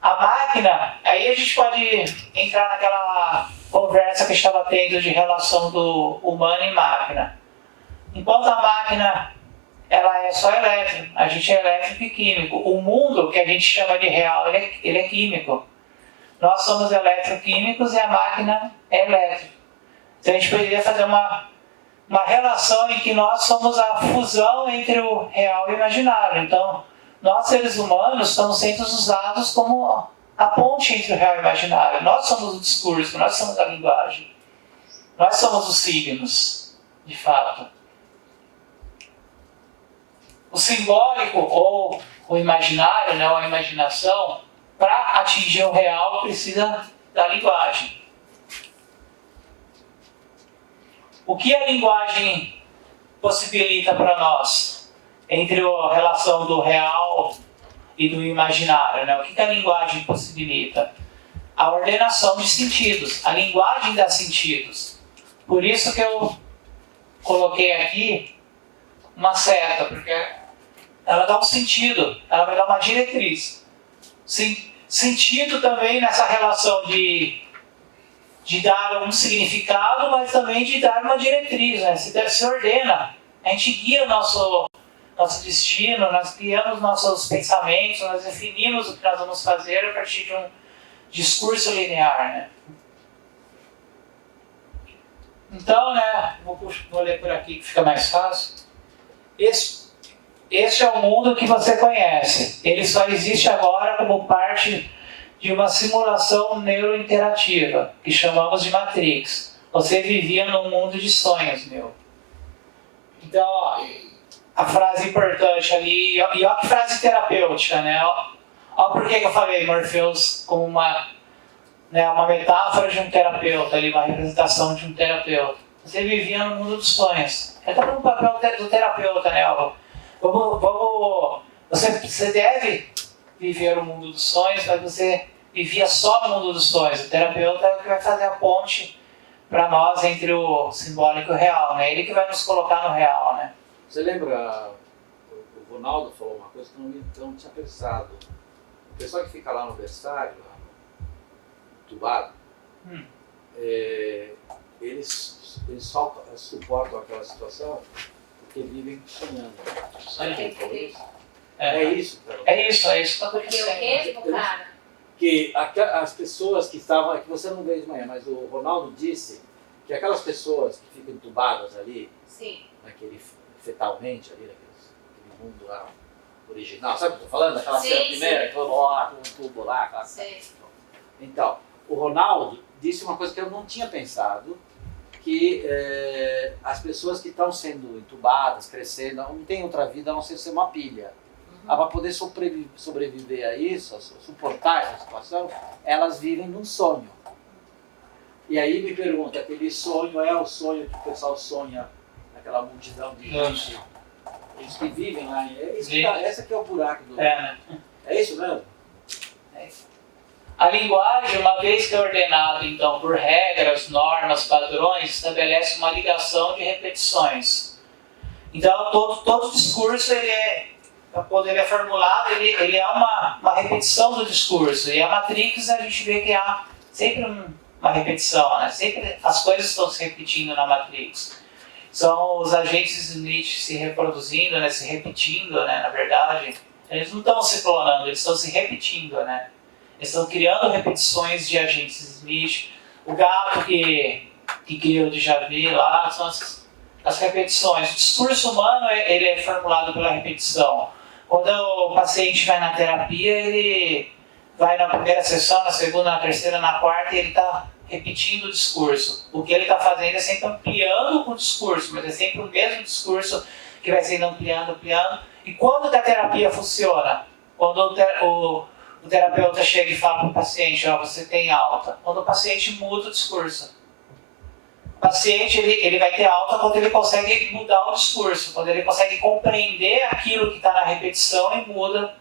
A máquina, aí a gente pode entrar naquela conversa que estava tendo de relação do humano e máquina. Enquanto a máquina ela é só elétrica, a gente é elétrico e químico. O mundo, que a gente chama de real, ele é químico. Nós somos eletroquímicos e a máquina é elétrica. Então a gente poderia fazer uma relação em que nós somos a fusão entre o real e o imaginário. Então, nós seres humanos estamos sendo usados como a ponte entre o real e o imaginário. Nós somos o discurso, nós somos a linguagem. Nós somos os signos, de fato. O simbólico ou o imaginário, né, ou a imaginação, para atingir o real precisa da linguagem. O que a linguagem possibilita para nós? Entre a relação do real e do imaginário, né? O que a linguagem possibilita? A ordenação de sentidos. A linguagem dá sentidos. Por isso que eu coloquei aqui uma seta, porque ela dá um sentido, ela vai dar uma diretriz. Sentido também nessa relação de dar um significado, mas também de dar uma diretriz, né? Se ordena, a gente guia nosso destino, nós guiamos nossos pensamentos, nós definimos o que nós vamos fazer a partir de um discurso linear, né? Então, né, vou ler por aqui que fica mais fácil. Este é o mundo que você conhece. Ele só existe agora como parte de uma simulação neurointerativa, que chamamos de Matrix. Você vivia num mundo de sonhos, meu. Então, ó, a frase importante ali, e ó que frase terapêutica, né? Ó por que eu falei Morpheus como uma metáfora de um terapeuta, ali, uma representação de um terapeuta. Você vivia no mundo dos sonhos. Ele está no papel do terapeuta, né? Você deve viver o mundo dos sonhos, mas você vivia só no mundo dos sonhos. O terapeuta é o que vai fazer a ponte para nós entre o simbólico e o real, né? Ele que vai nos colocar no real, né? Você lembra, o Ronaldo falou uma coisa que eu não tinha pensado. O pessoal que fica lá no berçário, lá no tubado, eles só suportam aquela situação porque vivem sonhando. É isso, cara. É isso que está Porque o acontecendo. mesmo, cara, Que as pessoas que estavam, que você não veio de manhã, mas o Ronaldo disse que aquelas pessoas que ficam entubadas ali, sim. naquele fetalmente ali, naquele mundo lá original, sabe o que eu tô falando? Aquela Sim, cena primeira, sim. que falou lá, com um tubo lá, aquela... Sei. Então, o Ronaldo disse uma coisa que eu não tinha pensado, que as pessoas que estão sendo entubadas, crescendo, não tem outra vida a não ser uma pilha. Para poder sobreviver a isso, suportar essa situação, elas vivem num sonho. E aí me pergunta, aquele sonho é o sonho que o pessoal sonha, aquela multidão de gente, eles que vivem lá, esse que é o buraco do... Né? É isso mesmo? A linguagem, uma vez que é ordenado então por regras, normas, padrões, estabelece uma ligação de repetições. Então todo discurso quando ele é formulado, ele é uma repetição do discurso. E a Matrix a gente vê que há sempre uma repetição, né? Sempre as coisas estão se repetindo na Matrix. São os agentes Smith se reproduzindo, né? Se repetindo, né? Na verdade, eles não estão se clonando, eles estão se repetindo, né? Eles estão criando repetições de agentes Smith. O gato que cria o déjà vu lá são as repetições. O discurso humano ele é formulado pela repetição. Quando o paciente vai na terapia, ele vai na primeira sessão, na segunda, na terceira, na quarta, e ele está repetindo o discurso. O que ele está fazendo é sempre ampliando o discurso, mas é sempre o mesmo discurso que vai sendo ampliando. E quando a terapia funciona? Quando o terapeuta chega e fala para o paciente, você tem alta. Quando o paciente muda o discurso. O paciente ele vai ter alta quando ele consegue mudar o discurso, quando ele consegue compreender aquilo que está na repetição e muda.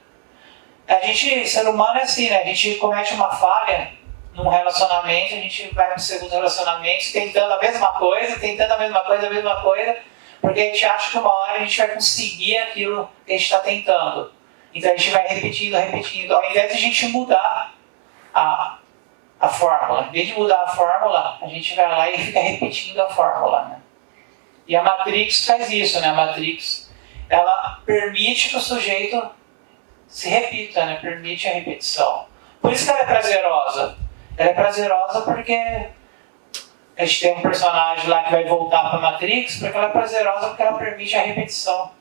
Ser humano é assim, né? A gente comete uma falha num relacionamento, a gente vai para o segundo relacionamento tentando a mesma coisa, porque a gente acha que uma hora a gente vai conseguir aquilo que a gente está tentando. Então a gente vai repetindo. Ao invés de a gente mudar a fórmula, em vez de mudar a fórmula, a gente vai lá e fica repetindo a fórmula, né? E a Matrix faz isso, né? A Matrix, ela permite que o sujeito se repita, né? Permite a repetição. Por isso que ela é prazerosa. Ela é prazerosa porque a gente tem um personagem lá que vai voltar para a Matrix, porque ela é prazerosa porque ela permite a repetição.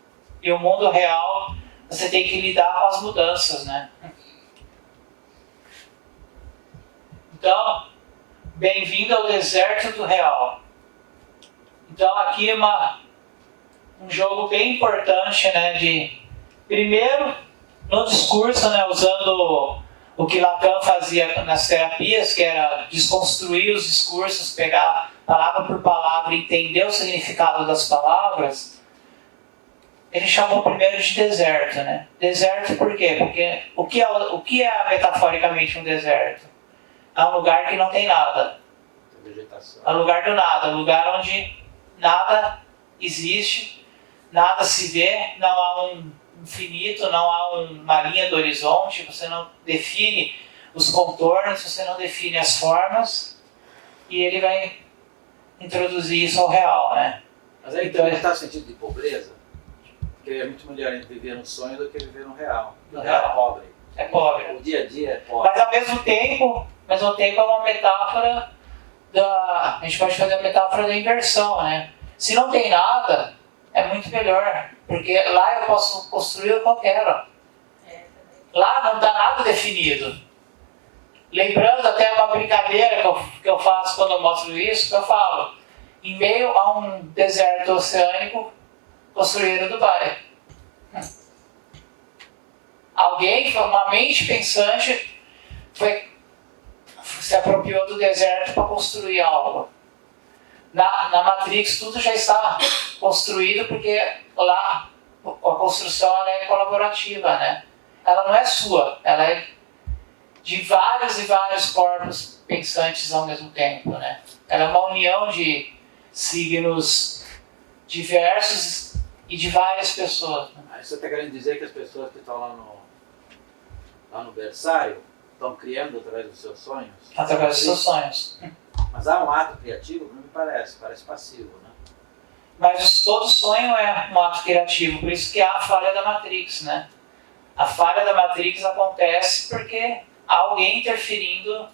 E o mundo real, você tem que lidar com as mudanças, né? Então, bem-vindo ao deserto do real. Então aqui um jogo bem importante, né? Primeiro, no discurso, né, usando o que Lacan fazia nas terapias, que era desconstruir os discursos, pegar palavra por palavra e entender o significado das palavras. Ele chamou primeiro de deserto, né? Deserto por quê? Porque o que é metaforicamente um deserto? É um lugar que não tem nada. É um lugar do nada, um lugar onde nada existe, nada se vê, não há um infinito, não há uma linha do horizonte, você não define os contornos, você não define as formas, e ele vai introduzir isso ao real, né? Mas aí então, ele está sentindo de pobreza? Porque é muito melhor viver no sonho do que viver no real. No real real. é pobre. É pobre. O dia a dia é pobre. Mas ao mesmo tempo é uma metáfora a gente pode fazer a metáfora da inversão, né? Se não tem nada, é muito melhor, porque lá eu posso construir o que eu quero. Lá não está nada definido. Lembrando até uma brincadeira que eu faço quando eu mostro isso, que eu falo, em meio a um deserto oceânico, construíram Dubai. Alguém, uma mente pensante, se apropriou do deserto para construir algo. Na Matrix tudo já está construído porque lá a construção ela é colaborativa, né? Ela não é sua, ela é de vários e vários corpos pensantes ao mesmo tempo, né? Ela é uma união de signos diversos e de várias pessoas. Né? Aí você está querendo dizer que as pessoas que estão lá no berçário estão criando através dos seus sonhos? Através dos seus sonhos. Mas há um ato criativo? Não me parece passivo, né? Mas todo sonho é um ato criativo, por isso que há a falha da Matrix, né? A falha da Matrix acontece porque há alguém interferindo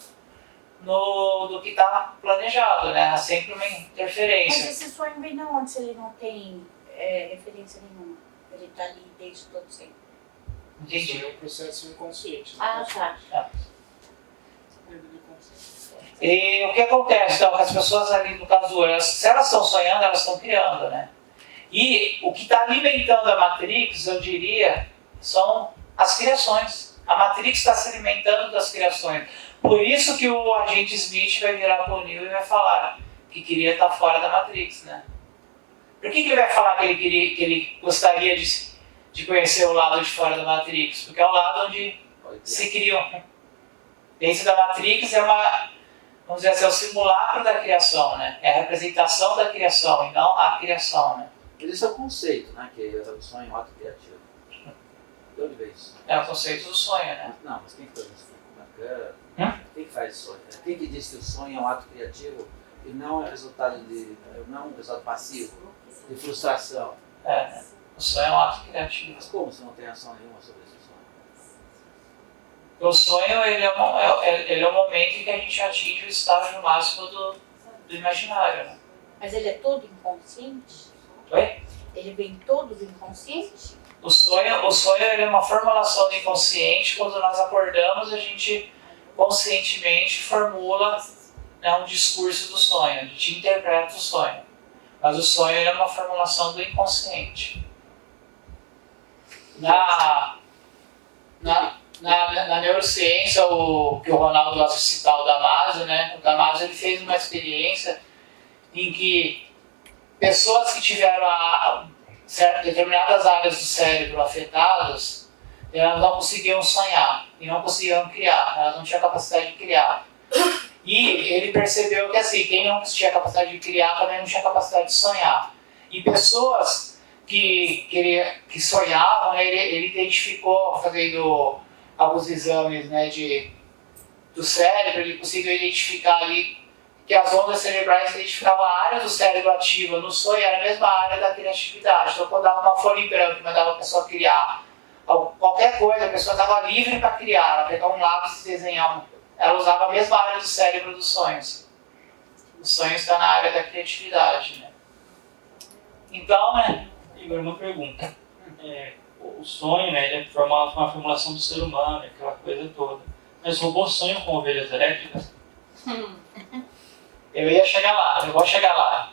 no que está planejado, né? Há sempre uma Mas interferência. esse sonho vem de onde se ele não tem referência nenhuma? Ele está ali desde todo sempre. Entendi. Isso é um processo inconsciente. Ah, tá. E o que acontece? Então, as pessoas ali, no caso, se elas estão sonhando, elas estão criando, né? E o que está alimentando a Matrix, eu diria, são as criações. A Matrix está se alimentando das criações. Por isso que o agente Smith vai virar para o Neo e vai falar que queria estar fora da Matrix, né? Por que ele vai falar que ele gostaria de conhecer o lado de fora da Matrix? Porque é o lado onde se criam. Dentro da Matrix é vamos dizer assim, é o simulacro da criação, né? É a representação da criação e não a criação, né? Mas esse é o conceito, né? Que é o sonho, o ato criativo. De onde veio isso? É o conceito do sonho, né? Não, mas quem faz isso? Quem faz sonho? Quem que diz que o sonho é um ato criativo e não é resultado não um resultado passivo, de frustração? Né? O sonho é um ato criativo. Mas como você não tem ação nenhuma sobre esse sonho? O sonho ele é o momento em que a gente atinge o estágio máximo do imaginário, né? Mas ele é todo inconsciente? Oi? Ele vem todo do inconsciente? O sonho ele é uma formulação do inconsciente. Quando nós acordamos, a gente conscientemente formula, né, um discurso do sonho, a gente interpreta o sonho. Mas o sonho ele é uma formulação do inconsciente. Na neurociência, que o Ronaldo gosta de citar, o Damasio, né? O Damasio ele fez uma experiência em que pessoas que tiveram determinadas áreas do cérebro afetadas, elas não conseguiam sonhar e não conseguiam criar, elas não tinham capacidade de criar. E ele percebeu que assim, quem não tinha capacidade de criar também não tinha capacidade de sonhar. E pessoas que sonhavam, né, ele identificou, fazendo alguns exames, né, do cérebro, ele conseguiu identificar ali que as ondas cerebrais identificavam a área do cérebro ativa no sonho, era a mesma área da criatividade. Então, quando dava uma folha em branco e mandava a pessoa criar qualquer coisa, a pessoa estava livre para criar, ela pegava um lápis e desenhava. Ela usava a mesma área do cérebro dos sonhos. O sonho está na área da criatividade, né? Então, né? Igor, uma pergunta. O sonho, né, ele é uma formulação do ser humano, aquela coisa toda. Mas robôs sonham com ovelhas elétricas? Eu vou chegar lá.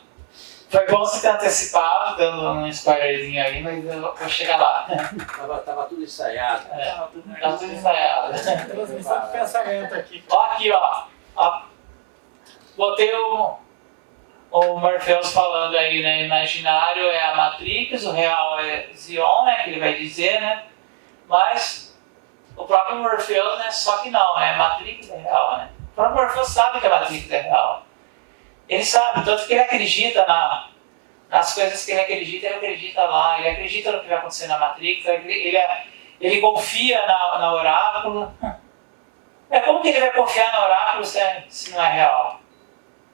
Foi bom você ter antecipado, dando um spoilerzinho aí, mas eu vou chegar lá. Tava tudo ensaiado. Tá tudo ensaiado. Transmissão de pensamento aqui. Ó aqui, ó. Botei o Morpheus falando aí, né? Imaginário é a Matrix, o real é Zion, né? Que ele vai dizer, né? Mas o próprio Morpheus, né? Só que não, é Matrix é real, né? O próprio Morpheus sabe que a Matrix é real. Ele sabe, tanto que ele acredita nas coisas que ele acredita lá, ele acredita no que vai acontecer na Matrix, ele confia na oráculo. Como que ele vai confiar no oráculo se não é real?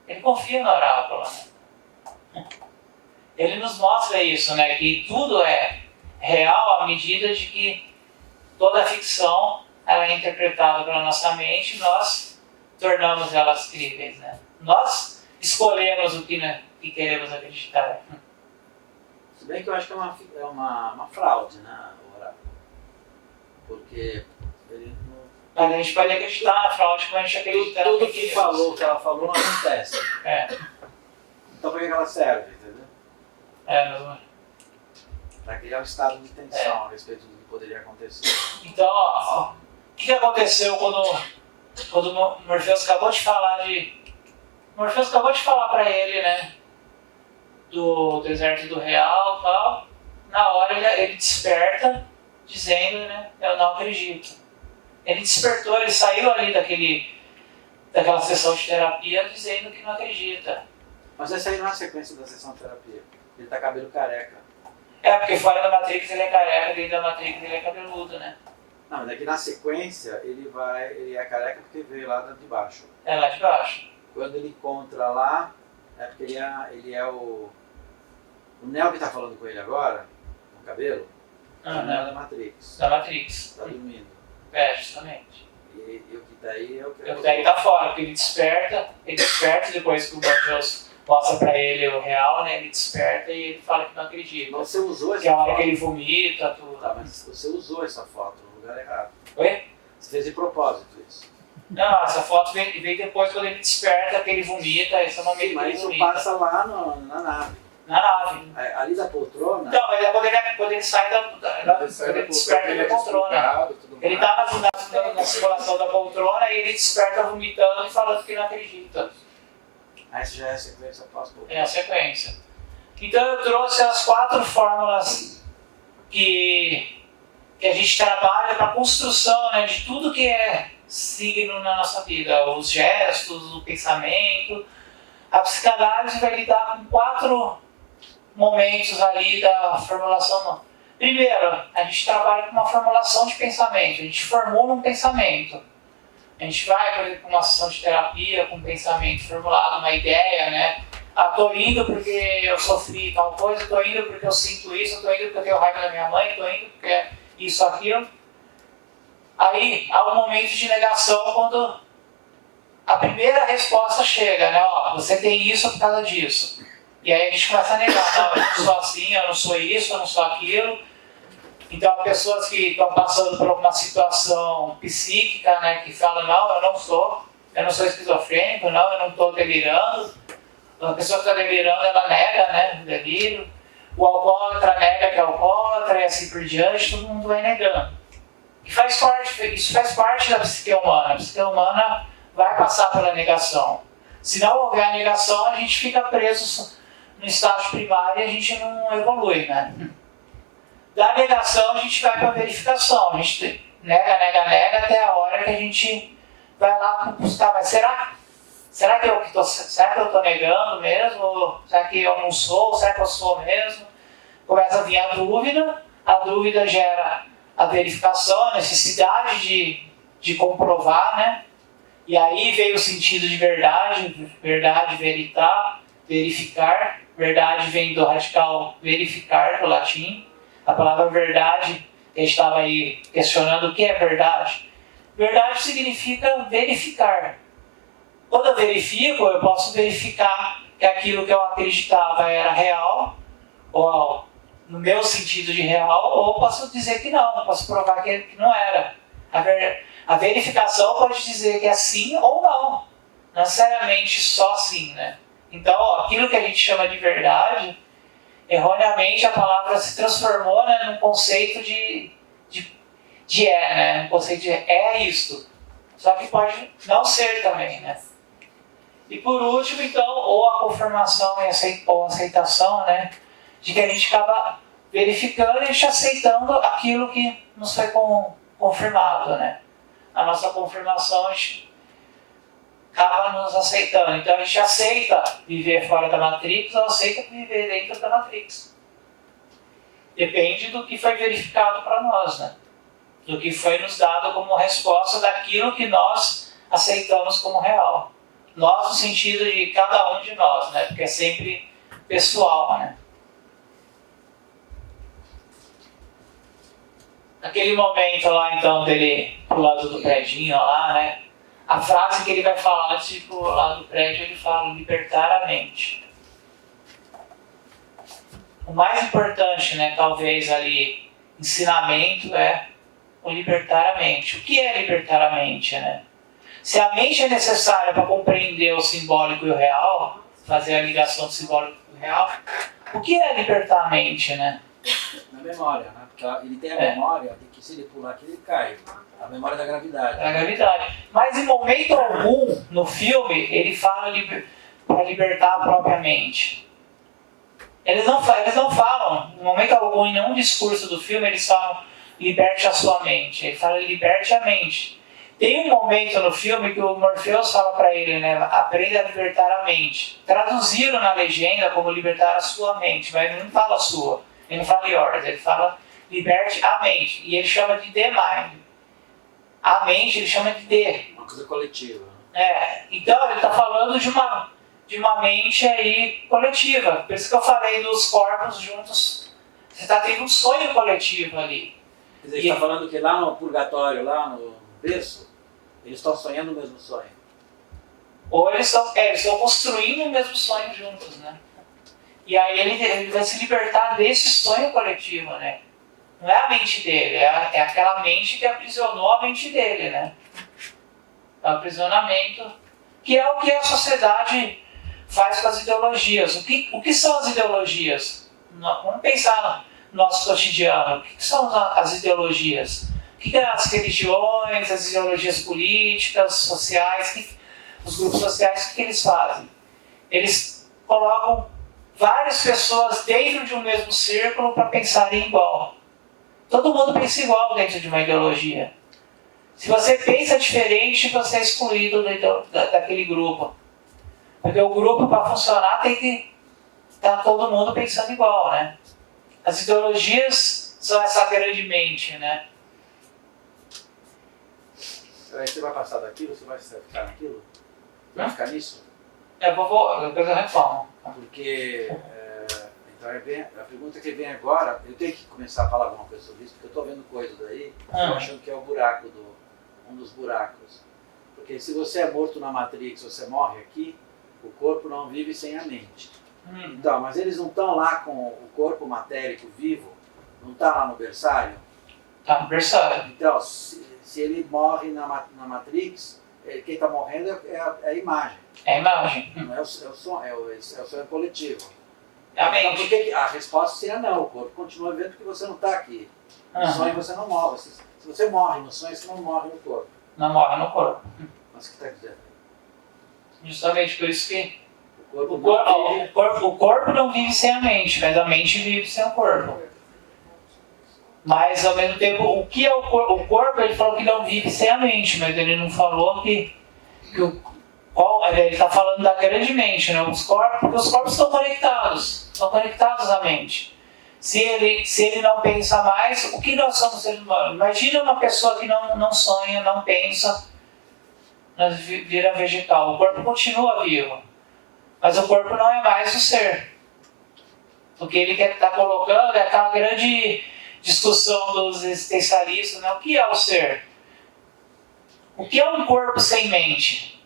Ele confia no oráculo, né? Ele nos mostra isso, né? Que tudo é real à medida de que toda a ficção ela é interpretada pela nossa mente e nós tornamos elas críveis, né? Nós escolhemos o que queremos acreditar. Se bem que eu acho que é uma fraude, né, o oráculo. Porque ele não... Mas a gente pode acreditar na fraude como a gente acredita na Tudo fake que news. ela falou não acontece. Então para que ela serve, entendeu? Para criar um estado de tensão a respeito do que poderia acontecer. Então, ó, o que aconteceu quando o Morpheus acabou de falar para ele, né, do deserto do real e tal. Na hora ele desperta dizendo, né, eu não acredito. Ele despertou, ele saiu ali daquela sessão de terapia dizendo que não acredita. Mas essa aí não é a sequência da sessão de terapia. Ele tá cabelo careca. Porque fora da Matrix ele é careca, dentro da Matrix ele é cabeludo, né? Não, mas aqui na sequência ele é careca porque veio lá de baixo. É lá de baixo. quando ele encontra lá, é porque ele é o Neo que tá falando com ele agora, no cabelo, é o Neo da Matrix. Da Matrix. Tá dormindo. Justamente. E o que daí é o que... O que daí tá fora, porque ele desperta depois que o Morpheus mostra pra ele o real, né? Ele desperta e ele fala que não acredita. Você usou Que essa é a hora foto. que ele vomita, tudo. Tá, mas você usou essa foto no lugar errado. Oi? Você fez de propósito isso. Não, essa foto veio depois quando ele desperta, que ele vomita, esse é o momento Sim, que mas ele isso vomita. passa lá na nave. Na nave. Ali da poltrona... Não, mas é quando ele sai quando ele desperta da poltrona. Ele tá na simulação da poltrona e ele desperta vomitando e falando que não acredita. Essa já é a sequência pós-poltrona. É a sequência. Então eu trouxe as 4 fórmulas que a gente trabalha para a construção, né, de tudo que é signo na nossa vida. Os gestos, o pensamento. A psicanálise vai lidar com 4 momentos ali da formulação. Primeiro, a gente trabalha com uma formulação de pensamento. A gente formula um pensamento. A gente vai, por exemplo, para uma sessão de terapia com um pensamento formulado, uma ideia, né? Tô indo porque eu sofri tal coisa, tô indo porque eu sinto isso, tô indo porque eu tenho raiva da minha mãe, tô indo porque é isso, aquilo. Aí, há um momento de negação quando a primeira resposta chega, né? Você tem isso por causa disso. E aí a gente começa a negar, não, eu não sou assim, eu não sou isso, eu não sou aquilo. Então, pessoas que estão passando por alguma situação psíquica, né, que falam, não, eu não sou esquizofrênico, não, eu não estou delirando. A pessoa que está delirando, ela nega, né, o delírio. O alcoólatra nega que é alcoólatra e assim por diante, todo mundo vai negando. Isso faz parte da psique humana. A psique humana vai passar pela negação. Se não houver a negação, a gente fica preso no estágio primário e a gente não evolui, né? Da negação, a gente vai para a verificação. A gente nega até a hora que a gente vai lá buscar. Mas será que eu estou negando mesmo? Ou será que eu não sou? Será que eu sou mesmo? Começa a vir a dúvida gera a verificação, a necessidade de comprovar, né? E aí veio o sentido de verdade, verificar. Verdade vem do radical verificar, do latim. A palavra verdade, a gente estava aí questionando o que é verdade. Verdade significa verificar. Quando eu verifico, eu posso verificar que aquilo que eu acreditava era real, ou no meu sentido de real, ou posso dizer que não, posso provar que não era. A verificação pode dizer que é sim ou não, não necessariamente só sim, né? Então, aquilo que a gente chama de verdade, erroneamente a palavra se transformou, né, num conceito de né? Um conceito de é isto. Só que pode não ser também, né? E por último, então, ou a confirmação ou aceitação, né? De que a gente acaba verificando e a gente aceitando aquilo que nos foi confirmado, né? A nossa confirmação, a gente acaba nos aceitando. Então a gente aceita viver fora da Matrix ou aceita viver dentro da Matrix. Depende do que foi verificado para nós, né? Do que foi nos dado como resposta daquilo que nós aceitamos como real. Nós no sentido de cada um de nós, né? Porque é sempre pessoal, né? Naquele momento lá, então, dele pro lado do predinho lá, né? A frase que ele vai falar antes de ir pro lado do prédio, ele fala libertar a mente. O mais importante, né, talvez ali, ensinamento é o libertar a mente. O que é libertar a mente, né? Se a mente é necessária para compreender o simbólico e o real, fazer a ligação do simbólico e o real, o que é libertar a mente, né? Na memória, né? Porque ele tem a memória de que se ele pular aqui, ele cai. A memória da gravidade. Da gravidade. Mas em momento algum, no filme, ele fala para libertar a própria mente. Eles não falam, em momento algum, em nenhum discurso do filme, eles falam liberte a sua mente. Ele fala liberte a mente. Tem um momento no filme que o Morpheus fala para ele, né, aprenda a libertar a mente. Traduziram na legenda como libertar a sua mente, mas ele não fala a sua. Ele não fala yours, ele fala liberte a mente. E ele chama de the mind. A mente ele chama de the. Uma coisa coletiva. Então ele está falando de uma mente aí coletiva. Por isso que eu falei dos corpos juntos. Você está tendo um sonho coletivo ali. Quer dizer, está falando que lá no purgatório, lá no berço, eles estão sonhando o mesmo sonho. Ou eles estão construindo o mesmo sonho juntos, né? E aí ele vai se libertar desse sonho coletivo, né? Não é a mente dele, é aquela mente que aprisionou a mente dele, né? É o aprisionamento, que é o que a sociedade faz com as ideologias. O que são as ideologias? Vamos pensar no nosso cotidiano. O que são as ideologias? O que são as religiões, as ideologias políticas, sociais, os grupos sociais, o que eles fazem? Eles colocam várias pessoas dentro de um mesmo círculo para pensarem igual. Todo mundo pensa igual dentro de uma ideologia. Se você pensa diferente, você é excluído daquele grupo. Porque o grupo, para funcionar, tem que estar todo mundo pensando igual, né? As ideologias são essa grande mente, né? Aí você vai passar daquilo, você vai ficar naquilo? Vai ficar nisso? Depois eu reformo. Porque então a pergunta que vem agora, eu tenho que começar a falar alguma coisa sobre isso, porque eu estou vendo coisas aí, estou achando que é o buraco um dos buracos. Porque se você é morto na Matrix, você morre aqui, o corpo não vive sem a mente. Então, mas eles não estão lá com o corpo matérico vivo, não está lá no berçário? Tá no berçário. Então, se ele morre na Matrix, quem está morrendo é a imagem. É a imagem. Não é o sonho, é o sonho coletivo. É a Então, mente. por que a resposta seria não, o corpo continua vendo que você não está aqui. No sonho você não morre. Se você morre no sonho, você não morre no corpo. Não morre no corpo. Mas o que está dizendo? Justamente por isso que O o corpo não vive sem a mente, mas a mente vive sem o corpo. Mas ao mesmo tempo, o que é o corpo? Ele falou que não vive sem a mente, mas ele não falou que ele está falando da grande mente, né? Os corpos estão conectados à mente. Se ele não pensa mais, o que nós somos seres humanos? Imagina uma pessoa que não sonha, não pensa, vira vegetal. O corpo continua vivo, mas o corpo não é mais o ser. O que ele está colocando é aquela grande discussão dos existencialistas, né? O que é o ser? O que é um corpo sem mente?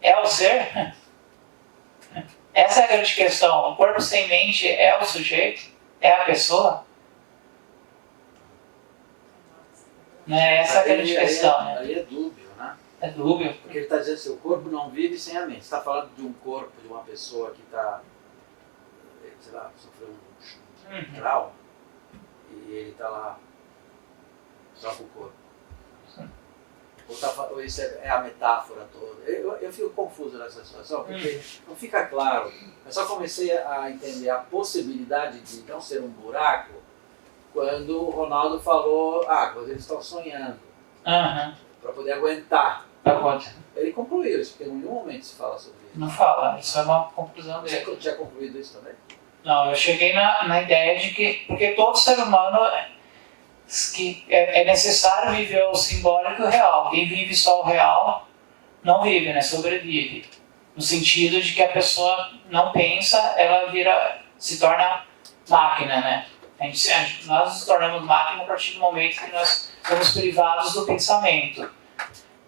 É o ser? Essa é a grande questão. O corpo sem mente é o sujeito? É a pessoa? Né? Essa é a grande questão. Né? Aí é dúbio, né? É dúbio. Porque ele está dizendo assim, o corpo não vive sem a mente. Você está falando de um corpo, de uma pessoa que está, sei lá, sofreu um trauma, e ele está lá só com o corpo. Ou isso é a metáfora toda. Eu fico confuso nessa situação, porque não fica claro. Eu só comecei a entender a possibilidade de não ser um buraco quando o Ronaldo falou, quando eles estão sonhando, para poder aguentar. Ele concluiu isso, porque em nenhum momento se fala sobre isso. Não fala, isso é uma conclusão dele. Você tinha concluído isso também? Não, eu cheguei na ideia de que, porque todo ser humano, que é necessário viver o simbólico e o real. Quem vive só o real, não vive, né? Sobrevive. No sentido de que a pessoa não pensa, ela se torna máquina, né? Nós nos tornamos máquina a partir do momento que nós somos privados do pensamento.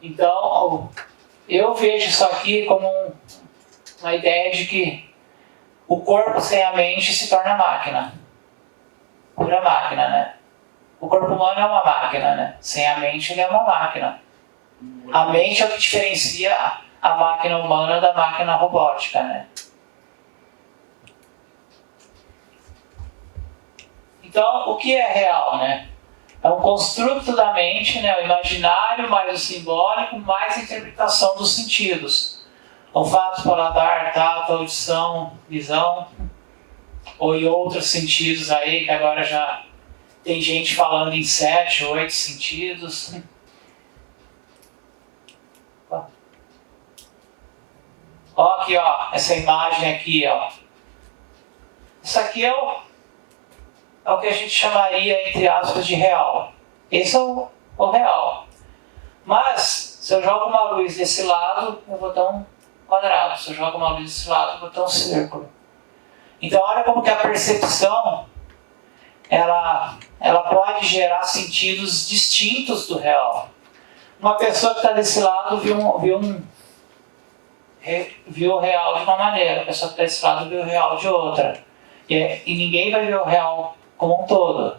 Então, eu vejo isso aqui como uma ideia de que o corpo sem a mente se torna máquina. Pura máquina, né? O corpo humano é uma máquina, né? Sem a mente ele é uma máquina. A mente é o que diferencia a máquina humana da máquina robótica, né? Então, o que é real, né? É um construto da mente, né? O imaginário, mais o simbólico, mais a interpretação dos sentidos. Olfato, paladar, tato, audição, visão, ou em outros sentidos aí, que agora já tem gente falando em 7, 8 sentidos. Ó aqui, ó, essa imagem aqui, ó. Isso aqui é o que a gente chamaria, entre aspas, de real. Esse é o real. Mas, Se eu jogo uma luz desse lado, eu vou ter um quadrado. Se eu jogo uma luz desse lado, eu vou ter um círculo. Então olha como que a percepção ela pode gerar sentidos distintos do real. Uma pessoa que está desse lado viu o real de uma maneira, a pessoa que está desse lado viu o real de outra. E ninguém vai ver o real como um todo.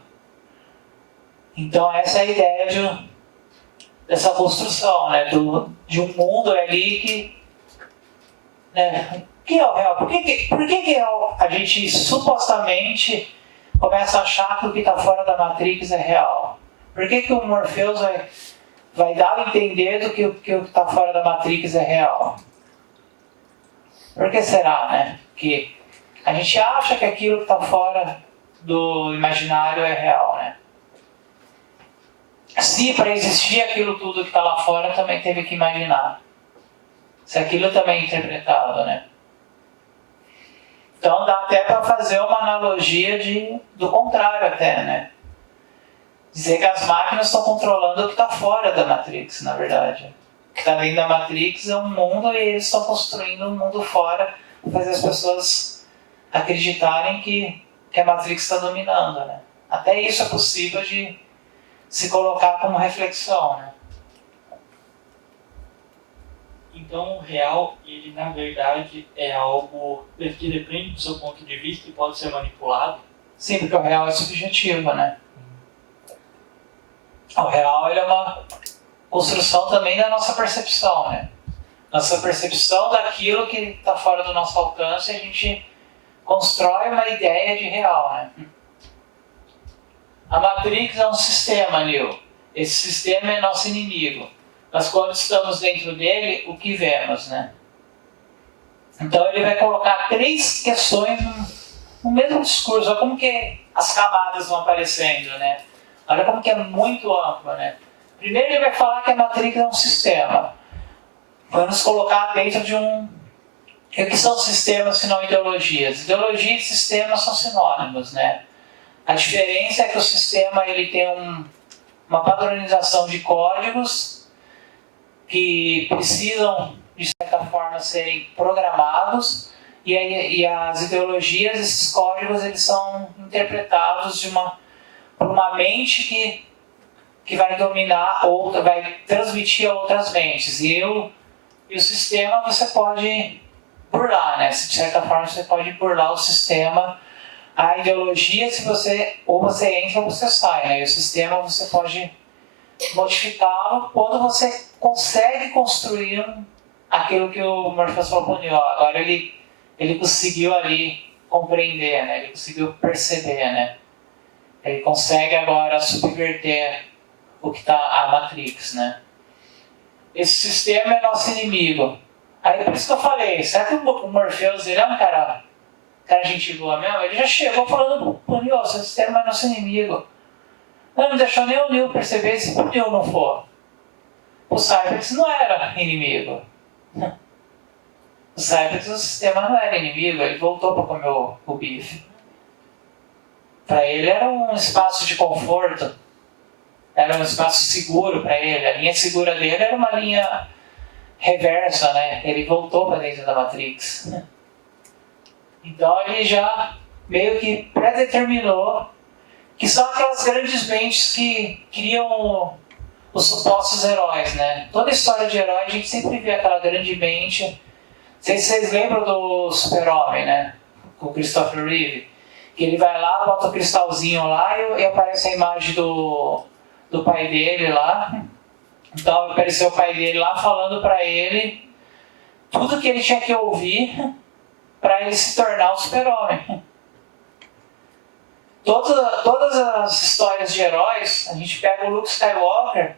Então essa é a ideia dessa construção, né? De um mundo ali que... Né? O que é o real? Por que a gente supostamente começa a achar que o que está fora da Matrix é real? Por que o Morpheus vai dar a entender do que o que está fora da Matrix é real? Por que será, né? Que a gente acha que aquilo que está fora do imaginário é real, né? Se para existir aquilo tudo que está lá fora, também teve que imaginar. Se aquilo também é interpretado, né? Então dá até para fazer uma analogia do contrário até, né? Dizer que as máquinas estão controlando o que está fora da Matrix, na verdade. O que está dentro da Matrix é um mundo e eles estão construindo um mundo fora para fazer as pessoas acreditarem que a Matrix está dominando, né? Até isso é possível de se colocar como reflexão, né? Então o real, ele na verdade é algo que depende do seu ponto de vista e pode ser manipulado. Sim, porque o real é subjetivo, né? O real ele é uma construção também da nossa percepção, né? Nossa percepção daquilo que está fora do nosso alcance, a gente constrói uma ideia de real, né? A Matrix é um sistema, Neil. Esse sistema é nosso inimigo. Mas quando estamos dentro dele, o que vemos, né? Então ele vai colocar 3 questões no mesmo discurso. Olha como que as camadas vão aparecendo, né? Olha como que é muito amplo, né? Primeiro ele vai falar que a Matrix é um sistema. Vai nos colocar dentro de um... O que são sistemas se não ideologias? Ideologia e sistema são sinônimos, né? A diferença é que o sistema ele tem uma padronização de códigos que precisam, de certa forma, serem programados e as ideologias, esses códigos, eles são interpretados por uma mente que vai dominar ou vai transmitir a outras mentes. E o sistema você pode burlar, né? De certa forma você pode burlar o sistema. A ideologia, ou você entra ou você sai, né? E o sistema você pode modificá-lo quando você consegue construir aquilo que o Morpheus falou para o Neo. Agora ele conseguiu ali compreender, né? Ele conseguiu perceber, né? Ele consegue agora subverter o que está a Matrix, né? Esse sistema é nosso inimigo. Aí por isso que eu falei, será que o Morpheus ele é um cara gente boa mesmo? Ele já chegou falando pro Neo, seu sistema é nosso inimigo. Não deixou nem o Neo perceber se o Neo não for. O Cyberx não era inimigo. O Cyberx, o sistema não era inimigo, ele voltou para comer o bife. Para ele era um espaço de conforto, era um espaço seguro para ele. A linha segura dele era uma linha reversa, né? Ele voltou para dentro da Matrix. Então ele já meio que predeterminou que são aquelas grandes mentes que criam os supostos heróis, né? Toda história de herói a gente sempre vê aquela grande mente. Não sei se vocês lembram do Super-Homem, né? Com o Christopher Reeve. Que ele vai lá, bota o cristalzinho lá e aparece a imagem do pai dele lá. Então apareceu o pai dele lá falando para ele tudo que ele tinha que ouvir para ele se tornar o Super-Homem. Todas as histórias de heróis, a gente pega o Luke Skywalker,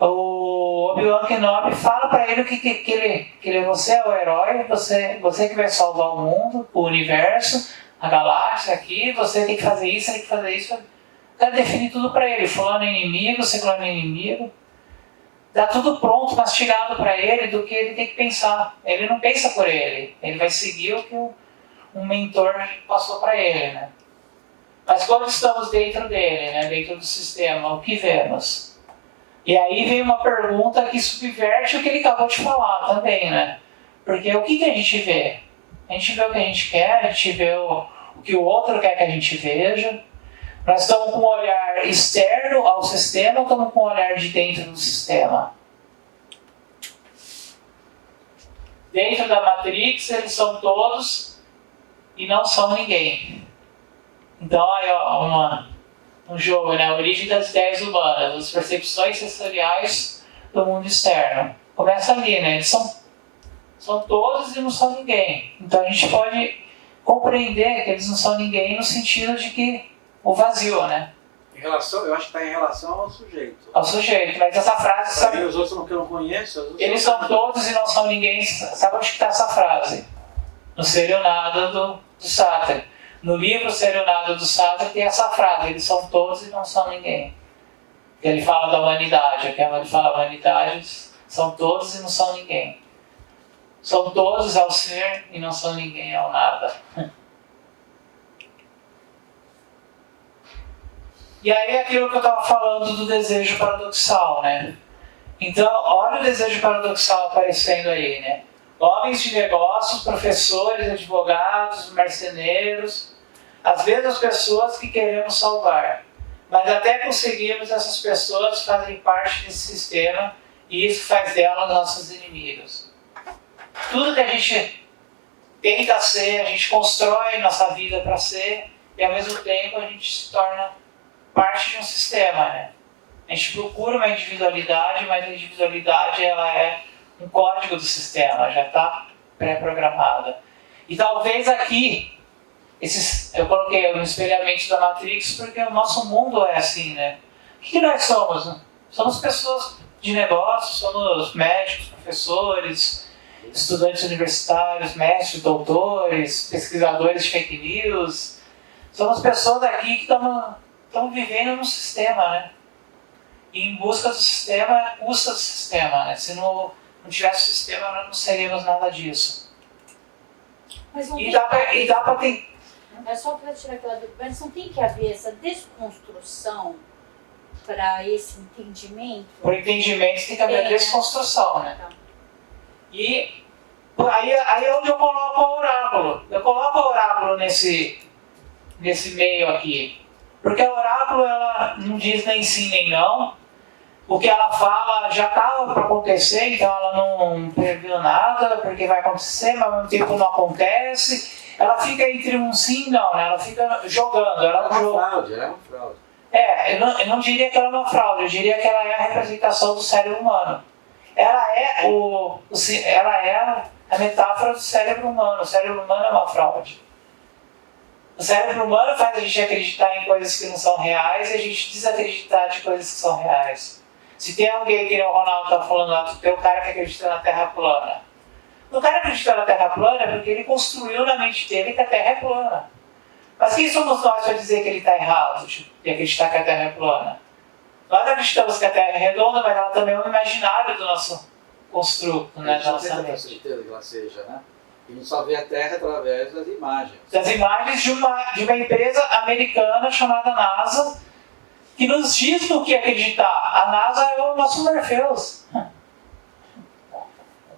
o Obi-Wan Kenobi fala para ele que você é o herói, você que vai salvar o mundo, o universo, a galáxia aqui, você tem que fazer isso, tem que fazer isso. O cara define tudo para ele, fulano é inimigo, ciclano é inimigo. Dá tudo pronto, mastigado para ele do que ele tem que pensar. Ele não pensa por ele, ele vai seguir o que um mentor passou para ele, né? Mas quando estamos dentro dele, né, dentro do sistema, o que vemos? E aí vem uma pergunta que subverte o que ele acabou de falar também, né? Porque o que a gente vê? A gente vê o que a gente quer, a gente vê o que o outro quer que a gente veja. Nós estamos com um olhar externo ao sistema ou estamos com um olhar de dentro do sistema? Dentro da Matrix, eles são todos e não são ninguém. Então, aí, ó, um jogo, né? A origem das ideias humanas, as percepções sensoriais do mundo externo. Começa ali, né? Eles são todos e não são ninguém. Então, a gente pode compreender que eles não são ninguém no sentido de que o vazio, né? Eu acho que está em relação ao sujeito. Ao sujeito, mas essa frase, sabe? Os outros que eu não conheço. Eles são todos e não são ninguém. Sabe onde está essa frase? No Ser e o Nada do Sartre. No livro Ser e o Nada do Sartre tem essa frase: eles são todos e não são ninguém. Ele fala da humanidade. Aqui ele fala da humanidade, são todos e não são ninguém. São todos ao ser e não são ninguém ao nada. E aí é aquilo que eu estava falando do desejo paradoxal, né? Então, olha o desejo paradoxal aparecendo aí, né? Homens de negócios, professores, advogados, marceneiros, as mesmas pessoas que queremos salvar. Mas até conseguirmos, essas pessoas fazem parte desse sistema e isso faz delas nossos inimigos. Tudo que a gente tenta ser, a gente constrói nossa vida para ser e ao mesmo tempo a gente se torna parte de um sistema, né? A gente procura uma individualidade, mas a individualidade ela é um código do sistema, já está pré-programada. E talvez aqui, eu coloquei um espelhamento da Matrix porque o nosso mundo é assim, né? O que nós somos? Né? Somos pessoas de negócios, somos médicos, professores, estudantes universitários, mestres, doutores, pesquisadores de fake news. Somos pessoas aqui que estamos vivendo num sistema, né? E em busca do sistema, custa do sistema, né? Se não tivesse o sistema, nós não seríamos nada disso. Mas não E tem dá para ter... É só para tirar aquela dúvida, mas não tem que haver essa desconstrução para esse entendimento? Por entendimento tem que haver desconstrução, né? Tá. E aí é onde eu coloco o oráculo. Eu coloco o oráculo nesse meio aqui. Porque o oráculo, ela não diz nem sim nem não. O que ela fala já estava para acontecer, então ela não previu nada, porque vai acontecer, mas ao mesmo tempo não acontece. Ela fica entre um sim e não, né? Ela fica jogando. Ela é uma fraude. Eu não diria que ela é uma fraude, eu diria que ela é a representação do cérebro humano. Ela é, ela é a metáfora do cérebro humano. O cérebro humano é uma fraude. O cérebro humano faz a gente acreditar em coisas que não são reais e a gente desacreditar de coisas que são reais. Se tem alguém que o Ronaldo está falando lá, tem um cara que acredita na Terra plana. O cara acredita na Terra plana é porque ele construiu na mente dele que a Terra é plana. Mas quem somos nós para dizer que ele está errado de acreditar que a Terra é plana? Nós acreditamos que a Terra é redonda, mas ela também é um imaginário do nosso construto, né, da nossa mente. certeza que ela seja, né? A gente só vê a Terra através das imagens. Das imagens de uma empresa americana chamada NASA, que nos diz no que acreditar. A NASA é o nosso Morpheus.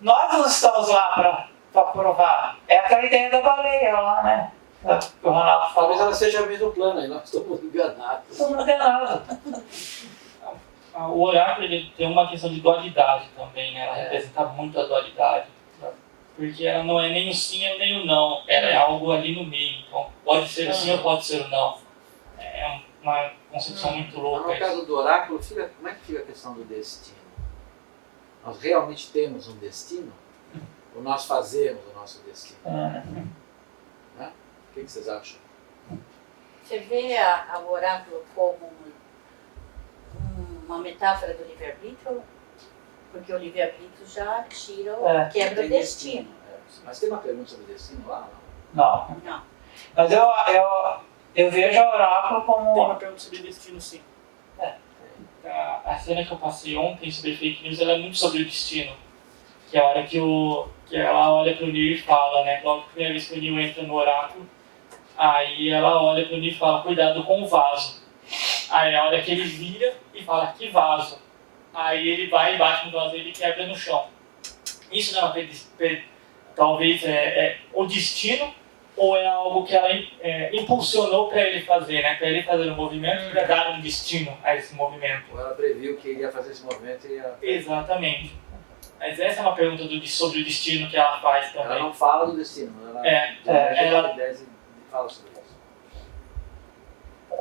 Nós não estamos lá para provar. É aquela ideia da baleia lá, né? Que o Ronaldo falou. Talvez ela seja mesmo plana e nós estamos enganados. Estamos enganados. O oráculo ele tem uma questão de dualidade também, né? Ela representa muito a dualidade. Porque ela não é nem o sim nem o não. Ela é algo ali no meio. Então, pode ser o sim ou pode ser o não. É uma concepção muito louca. No caso do oráculo, como é que fica a questão do destino? Nós realmente temos um destino? Ou nós fazemos o nosso destino? Né? O que vocês acham? Você vê o oráculo como uma metáfora do livre-arbítrio? Porque o livre-arbítrio já tira quebra o destino. Mas tem uma pergunta sobre destino lá? Não. Não. Mas eu vejo o oráculo como... Tem uma pergunta sobre destino, sim. A cena que eu passei ontem sobre fake news, ela é muito sobre o destino. Que é a hora que ela olha pro Neil e fala, né? Logo a primeira vez que o Neil entra no oráculo, aí ela olha pro Neil e fala, cuidado com o vaso. Aí a hora que ele vira e fala, que vaso? aí ele vai e bate no vaso dele e quebra no chão. Isso não é talvez o destino, ou é algo que ela impulsionou para ele fazer, né? Para ele fazer um movimento, para dar um destino a esse movimento. Ou ela previu que ele ia fazer esse movimento e ia... Exatamente. Mas essa é uma pergunta sobre o destino que ela faz também. Ela não fala do destino, ela ela fala sobre isso.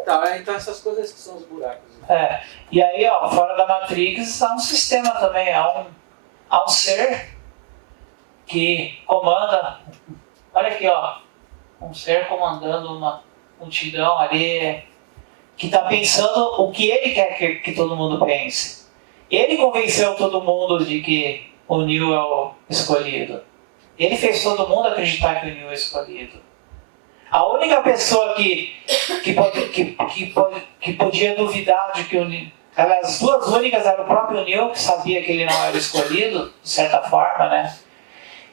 Tá, então essas coisas que são os buracos. E aí, ó, fora da Matrix há um sistema também, há um ser que comanda. Olha aqui, ó, um ser comandando uma multidão ali que está pensando o que ele quer que todo mundo pense. Ele convenceu todo mundo de que o Neo é o escolhido. Ele fez todo mundo acreditar que o Neo é escolhido. A única pessoa que podia duvidar de que o Neo... As duas únicas eram o próprio Neo, que sabia que ele não era escolhido, de certa forma, né?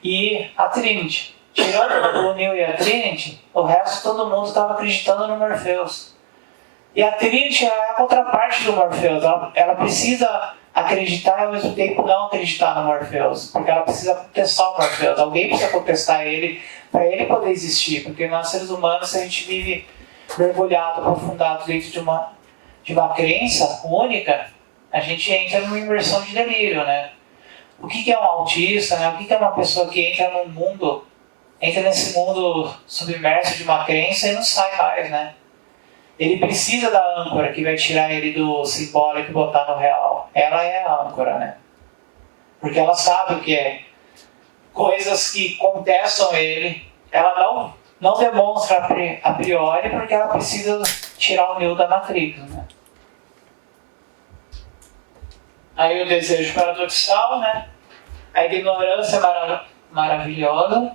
E a Trinity. Tirando o Neo e a Trinity, o resto todo mundo estava acreditando no Morpheus. E a Trinity é a contraparte do Morpheus. Ela precisa acreditar e ao mesmo tempo não acreditar no Morpheus. Porque ela precisa contestar o Morpheus. Alguém precisa contestar ele para ele poder existir. Porque nós seres humanos, se a gente vive mergulhado, aprofundado dentro de uma crença única, a gente entra numa imersão de delírio, né? O que é um autista, né? O que é uma pessoa que entra nesse mundo submerso de uma crença e não sai mais, né? Ele precisa da âncora que vai tirar ele do simbólico e botar no real. Ela é a âncora, né? Porque ela sabe o que é. Coisas que contestam ele, ela não demonstra a priori porque ela precisa tirar o Neo da Matrix, né? Aí o desejo paradoxal, né? A ignorância maravilhosa.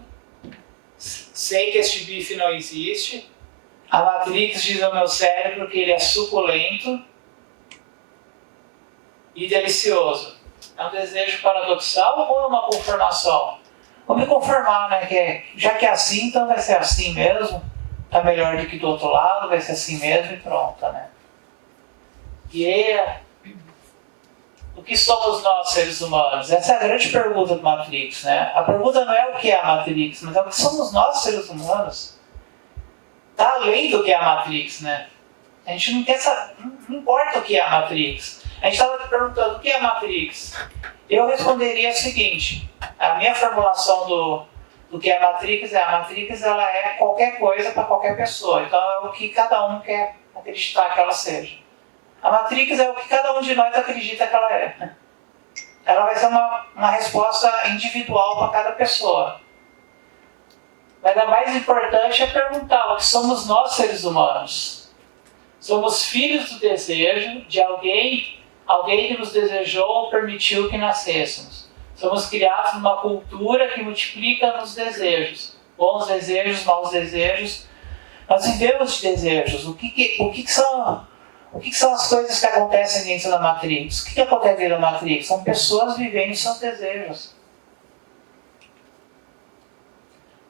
Sei que este bife não existe. A Matrix diz ao meu cérebro que ele é suculento e delicioso. É um desejo paradoxal ou é uma conformação? Vou me conformar, né? Já que é assim, então vai ser assim mesmo. Tá melhor do que do outro lado, vai ser assim mesmo e pronto, né? E o que somos nós, seres humanos? Essa é a grande pergunta do Matrix, né? A pergunta não é o que é a Matrix, mas é o que somos nós, seres humanos. Está além do que é a Matrix, né? A gente não quer saber, não importa o que é a Matrix. A gente estava perguntando o que é a Matrix. Eu responderia o seguinte: a minha formulação do que é a Matrix ela é qualquer coisa para qualquer pessoa. Então é o que cada um quer acreditar que ela seja. A Matrix é o que cada um de nós acredita que ela é. Ela vai ser uma resposta individual para cada pessoa. Mas a mais importante é perguntar o que somos nós, seres humanos. Somos filhos do desejo de alguém que nos desejou ou permitiu que nascêssemos. Somos criados numa cultura que multiplica nos desejos. Bons desejos, maus desejos. Nós vivemos de desejos. O que são as coisas que acontecem dentro da Matrix? O que acontece dentro da Matrix? São pessoas vivendo seus desejos.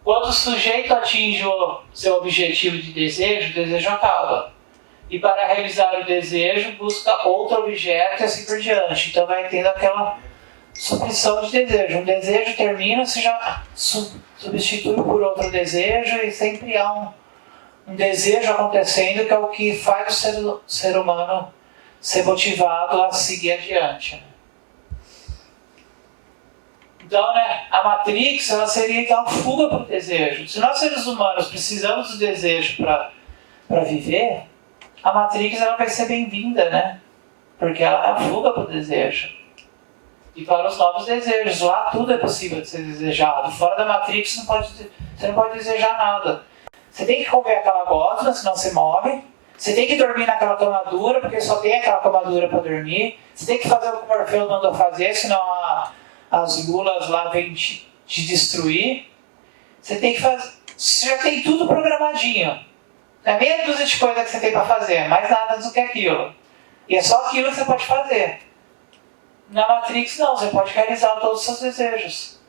Quando o sujeito atinge o seu objetivo de desejo, o desejo acaba. E para realizar o desejo, busca outro objeto e assim por diante. Então vai tendo aquela supressão de desejo. Um desejo termina, você já substitui por outro desejo e sempre há um desejo acontecendo que é o que faz o ser humano ser motivado a seguir adiante. Né? Então, né, a Matrix ela seria então a fuga para o desejo. Se nós seres humanos precisamos do desejo para viver, a Matrix ela vai ser bem-vinda, né? Porque ela é a fuga para o desejo. E para os novos desejos. Lá tudo é possível de ser desejado. Fora da Matrix você não pode desejar nada. Você tem que comer aquela gosma, senão você morre. Você tem que dormir naquela cama dura, porque só tem aquela cama dura para dormir. Você tem que fazer o que o Morpheus mandou fazer, senão as lulas lá vêm te destruir. Você tem que fazer. Você já tem tudo programadinho. Não é meia dúzia de coisas que você tem para fazer, mais nada do que aquilo. E é só aquilo que você pode fazer. Na Matrix não, você pode realizar todos os seus desejos.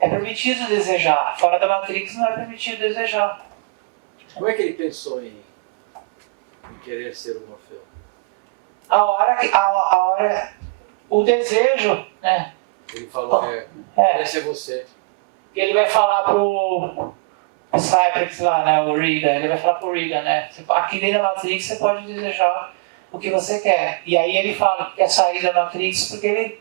É permitido desejar. Fora da Matrix não é permitido desejar. Como é que ele pensou em querer ser o Morfeu? A hora o desejo, né? Ele falou, queria ser você. Ele vai falar pro Cypress lá, né? O Reagan, ele vai falar pro Reagan, né? Aqui dentro da Matrix você pode desejar o que você quer. E aí ele fala que quer sair da Matrix porque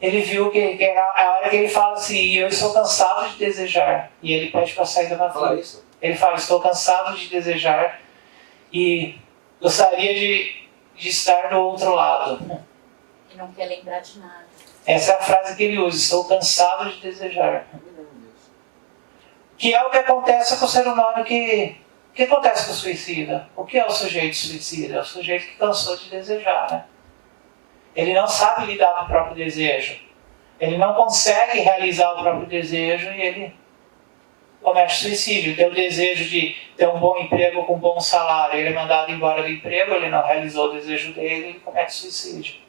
ele viu que era a hora que ele fala assim, eu estou cansado de desejar. E ele pede para sair da Matrix. Fala isso? Ele fala, estou cansado de desejar e gostaria de estar do outro lado. E não quer lembrar de nada. Essa é a frase que ele usa, estou cansado de desejar. Não me lembro disso. Que é o que acontece com o ser humano O que acontece com o suicida? O que é o sujeito suicida? É o sujeito que cansou de desejar, né? Ele não sabe lidar com o próprio desejo. Ele não consegue realizar o próprio desejo e ele comete suicídio. Tem o desejo de ter um bom emprego com um bom salário. Ele é mandado embora do emprego, ele não realizou o desejo dele e ele comete suicídio.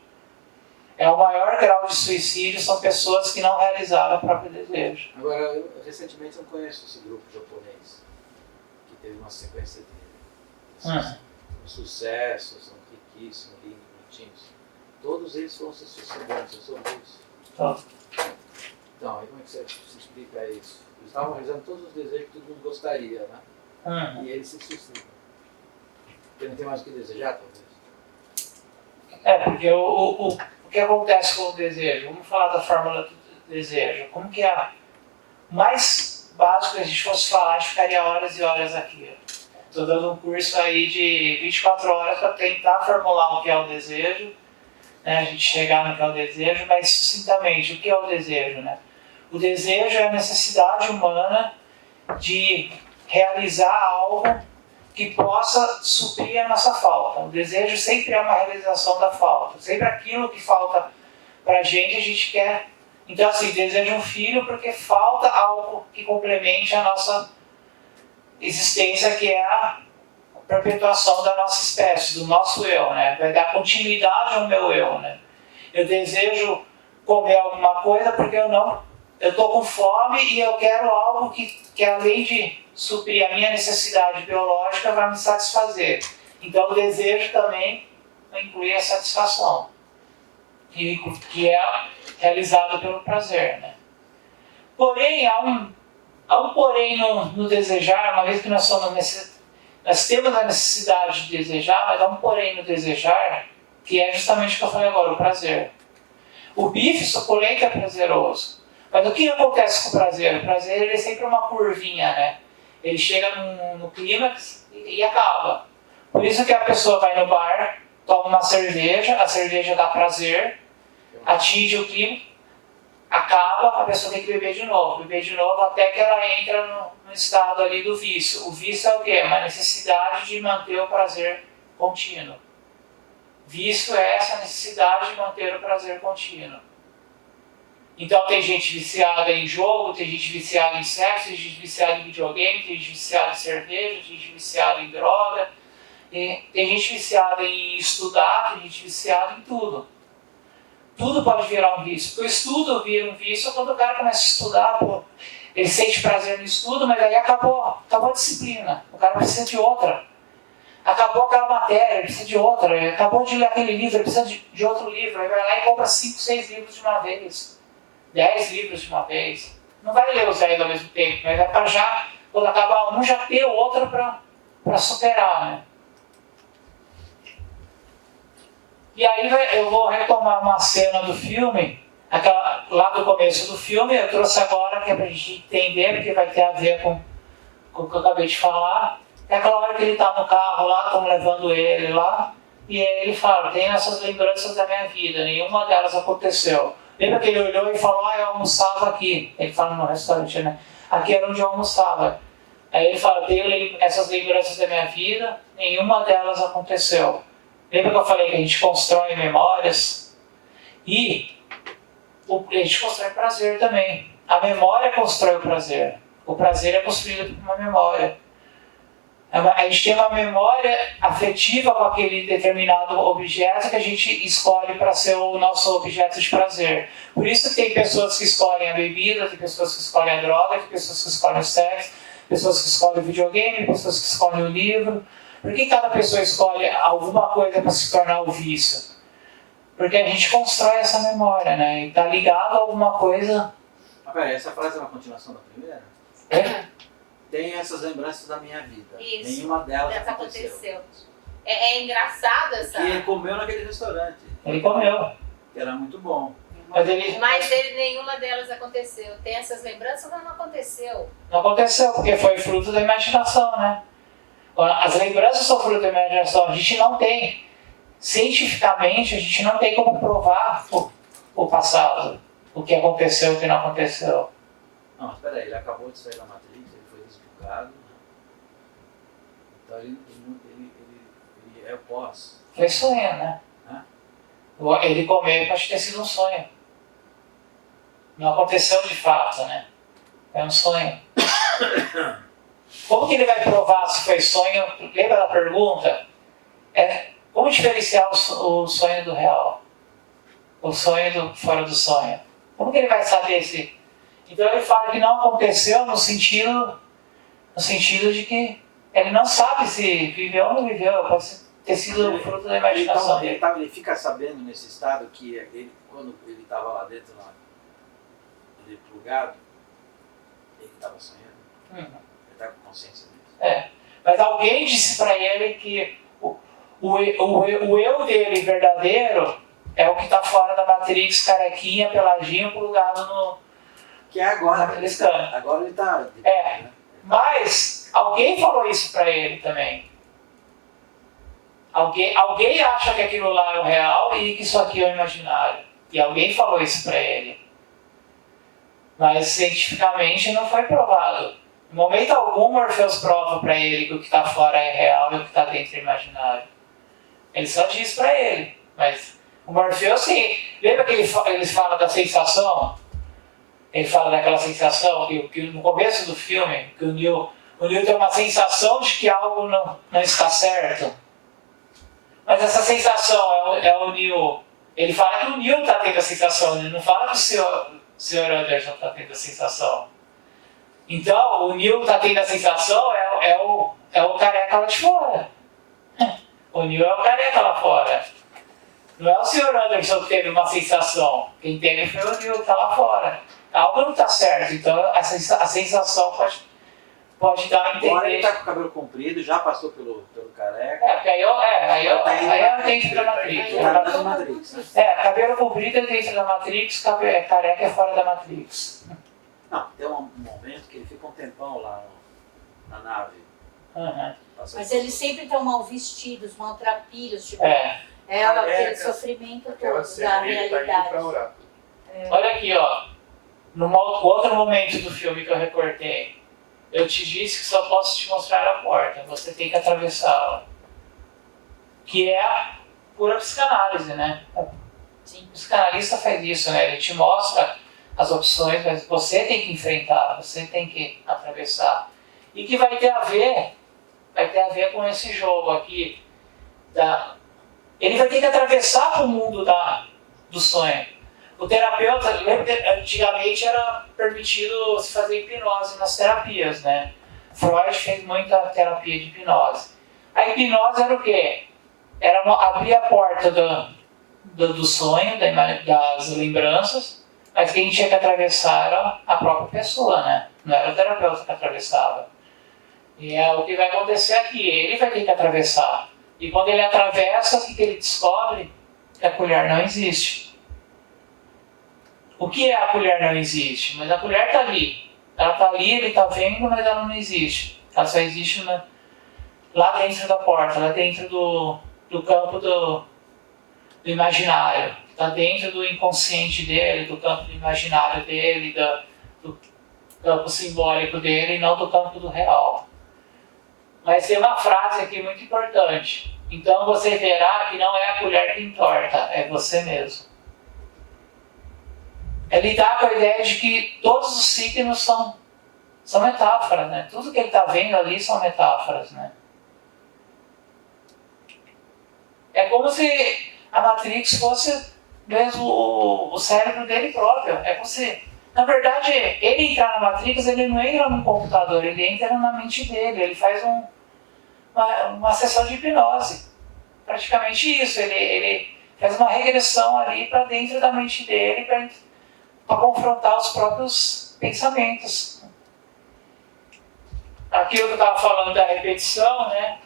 O maior grau de suicídio são pessoas que não realizaram o próprio desejo. Agora, eu recentemente não conheço esse grupo japonês que teve uma sequência de sucesso, são riquíssimos, lindos, bonitinhos. Todos eles foram se suicidando, você soube disso? Então, aí como é que você se explica isso? Eles estavam realizando todos os desejos que todo mundo gostaria, né? E eles se suicidam. Porque não tem mais o que desejar, talvez? Porque o que acontece com o desejo? Vamos falar da fórmula do desejo. Como que é o mais básico que a gente fosse falar, a gente ficaria horas e horas aqui. Estou dando um curso aí de 24 horas para tentar formular o que é o desejo, né? A gente chegar no que é o desejo, mas sucintamente, o que é o desejo, né? O desejo é a necessidade humana de realizar algo que possa suprir a nossa falta. O desejo sempre é uma realização da falta. Sempre aquilo que falta para a gente quer. Então, assim, deseja um filho porque falta algo que complemente a nossa existência, que é a perpetuação da nossa espécie, do nosso eu, né? Vai dar continuidade ao meu eu, né? Eu desejo comer alguma coisa porque eu estou com fome e eu quero algo que além de suprir a minha necessidade biológica, vai me satisfazer. Então o desejo também inclui a satisfação, que é realizado pelo prazer, né? Porém, há um porém no desejar, uma vez que nós temos a necessidade de desejar, mas há um porém no desejar, que é justamente o que eu falei agora, o prazer. O bife suculento é prazeroso, mas o que acontece com o prazer? O prazer ele é sempre uma curvinha, né? Ele chega no clímax e acaba. Por isso que a pessoa vai no bar, toma uma cerveja, a cerveja dá prazer, atinge o clímax, acaba, a pessoa tem que beber de novo até que ela entra no estado ali do vício. O vício é o quê? Uma necessidade de manter o prazer contínuo. Vício é essa necessidade de manter o prazer contínuo. Então tem gente viciada em jogo, tem gente viciada em sexo, tem gente viciada em videogame, tem gente viciada em cerveja, tem gente viciada em droga, tem gente viciada em estudar, tem gente viciada em tudo. Tudo pode virar um vício. O estudo vira um vício quando o cara começa a estudar, ele sente prazer no estudo, mas aí acabou a disciplina, o cara precisa de outra. Acabou aquela matéria, ele precisa de outra. Ele acabou de ler aquele livro, ele precisa de outro livro. Aí vai lá e compra 5, 6 livros de uma vez. 10 livros de uma vez. Não vai ler os 10 ao mesmo tempo, mas vai para já, quando acabar um, já ter outro para superar, né? E aí eu vou retomar uma cena do filme, lá do começo do filme, eu trouxe agora que é para a gente entender, porque vai ter a ver com o que eu acabei de falar. É aquela hora que ele está no carro lá, estão levando ele lá, e aí ele fala, tem essas lembranças da minha vida, nenhuma delas aconteceu. Lembra que ele olhou e falou, eu almoçava aqui. Ele fala no restaurante, né? Aqui era onde eu almoçava. Aí ele fala, tem essas lembranças da minha vida, nenhuma delas aconteceu. Lembra que eu falei que a gente constrói memórias? E a gente constrói prazer também. A memória constrói o prazer. O prazer é construído por uma memória. A gente tem uma memória afetiva com aquele determinado objeto que a gente escolhe para ser o nosso objeto de prazer. Por isso que tem pessoas que escolhem a bebida, tem pessoas que escolhem a droga, tem pessoas que escolhem o sexo, pessoas que escolhem o videogame, pessoas que escolhem o livro. Por que cada pessoa escolhe alguma coisa para se tornar o vício? Porque a gente constrói essa memória, né? E tá ligado a alguma coisa. Mas peraí, essa frase é uma continuação da primeira? É? Tem essas lembranças da minha vida. Isso. Nenhuma delas Dessa aconteceu. aconteceu. É engraçado essa. Que ele comeu naquele restaurante. Ele comeu. Que era muito bom. Mas ele Mas nenhuma delas aconteceu. Tem essas lembranças, mas não aconteceu. não aconteceu, porque foi fruto da imaginação, né? As lembranças são fruto da imaginação. A gente não tem, cientificamente, a gente não tem como provar o passado. O que aconteceu, o que não aconteceu. Não, mas peraí, ele acabou de sair da Matrix, ele foi desbugado. Então ele é o pós. Foi sonho, né? Ele comer pode ter sido um sonho. Não aconteceu de fato, né? É um sonho. Como que ele vai provar se foi sonho? Lembra da pergunta? Como diferenciar o sonho do real? O sonho do fora do sonho? Como que ele vai saber se... Então ele fala que não aconteceu no sentido de que ele não sabe se viveu ou não viveu. Pode ter sido fruto da imaginação dele. Ele fica sabendo nesse estado que ele, quando ele estava lá dentro, ele plugado, ele estava sonhando. Ele está com consciência disso. Mas alguém disse para ele que o eu dele verdadeiro é o que está fora da Matrix, carequinha, peladinho, plugado no... Que é agora. Naquele scan. Agora ele está... Mas alguém falou isso para ele também. Alguém acha que aquilo lá é o real e que isso aqui é o imaginário. E alguém falou isso para ele. Mas cientificamente não foi provado. Em momento algum, Morpheus prova para ele que o que está fora é real e o que está dentro é imaginário. Ele só diz para ele. Mas o Morpheus, sim. Lembra que ele fala da sensação? Ele fala daquela sensação que no começo do filme, que o Neo tem uma sensação de que algo não está certo. Mas essa sensação é o Neo. Ele fala que o Neo está tendo a sensação, ele não fala que o Sr. Anderson está tendo a sensação. Então, o Neo está tendo a sensação é o careca lá de fora. O Neo é o careca lá fora. Não é o Sr. Anderson que teve uma sensação. Quem teve foi o Neo que está lá fora. Algo não está certo, então a sensação pode dar a entender. Agora ele está com o cabelo comprido, já passou pelo careca. Porque aí é dentro da Matrix. Está dentro da Matrix. Cabelo comprido é dentro da Matrix, careca é fora da Matrix. Não, tem um momento que ele fica um tempão lá na nave. Uhum. Mas eles sempre estão mal vestidos, maltrapilhos, tipo, É. aquele sofrimento Aquela todo cena da que ele tá indo realidade. pra orar. Olha aqui, ó. No outro momento do filme que eu recortei, eu te disse que só posso te mostrar a porta, você tem que atravessá-la. Que é a pura psicanálise, né? Sim. O psicanalista faz isso, né? Ele te mostra as opções, mas você tem que enfrentar, você tem que atravessar. E que vai ter a ver com esse jogo aqui. Ele vai ter que atravessar para o mundo do sonho. O terapeuta, lembra que antigamente era permitido se fazer hipnose nas terapias, né? Freud fez muita terapia de hipnose. A hipnose era o quê? Era abrir a porta do sonho, das lembranças, mas quem tinha que atravessar era a própria pessoa, né? Não era o terapeuta que atravessava. E é o que vai acontecer aqui, ele vai ter que atravessar. E quando ele atravessa, o que ele descobre? Que a colher não existe. O que é a colher não existe? Mas a colher está ali. Ela está ali, ele está vendo, mas ela não existe. Ela só existe lá dentro da porta, lá dentro do campo do imaginário. Está dentro do inconsciente dele, do campo do imaginário dele, do campo simbólico dele e não do campo do real. Mas tem uma frase aqui muito importante. Então você verá que não é a colher que entorta, é você mesmo. É lidar com a ideia de que todos os signos são metáforas, né? Tudo que ele está vendo ali são metáforas, né? É como se a Matrix fosse mesmo o cérebro dele próprio. É como se, na verdade, ele entrar na Matrix, ele não entra num computador, ele entra na mente dele, ele faz uma sessão de hipnose. Praticamente isso, ele faz uma regressão ali para dentro da mente dele, para confrontar os próprios pensamentos. Aquilo que eu estava falando da repetição, né?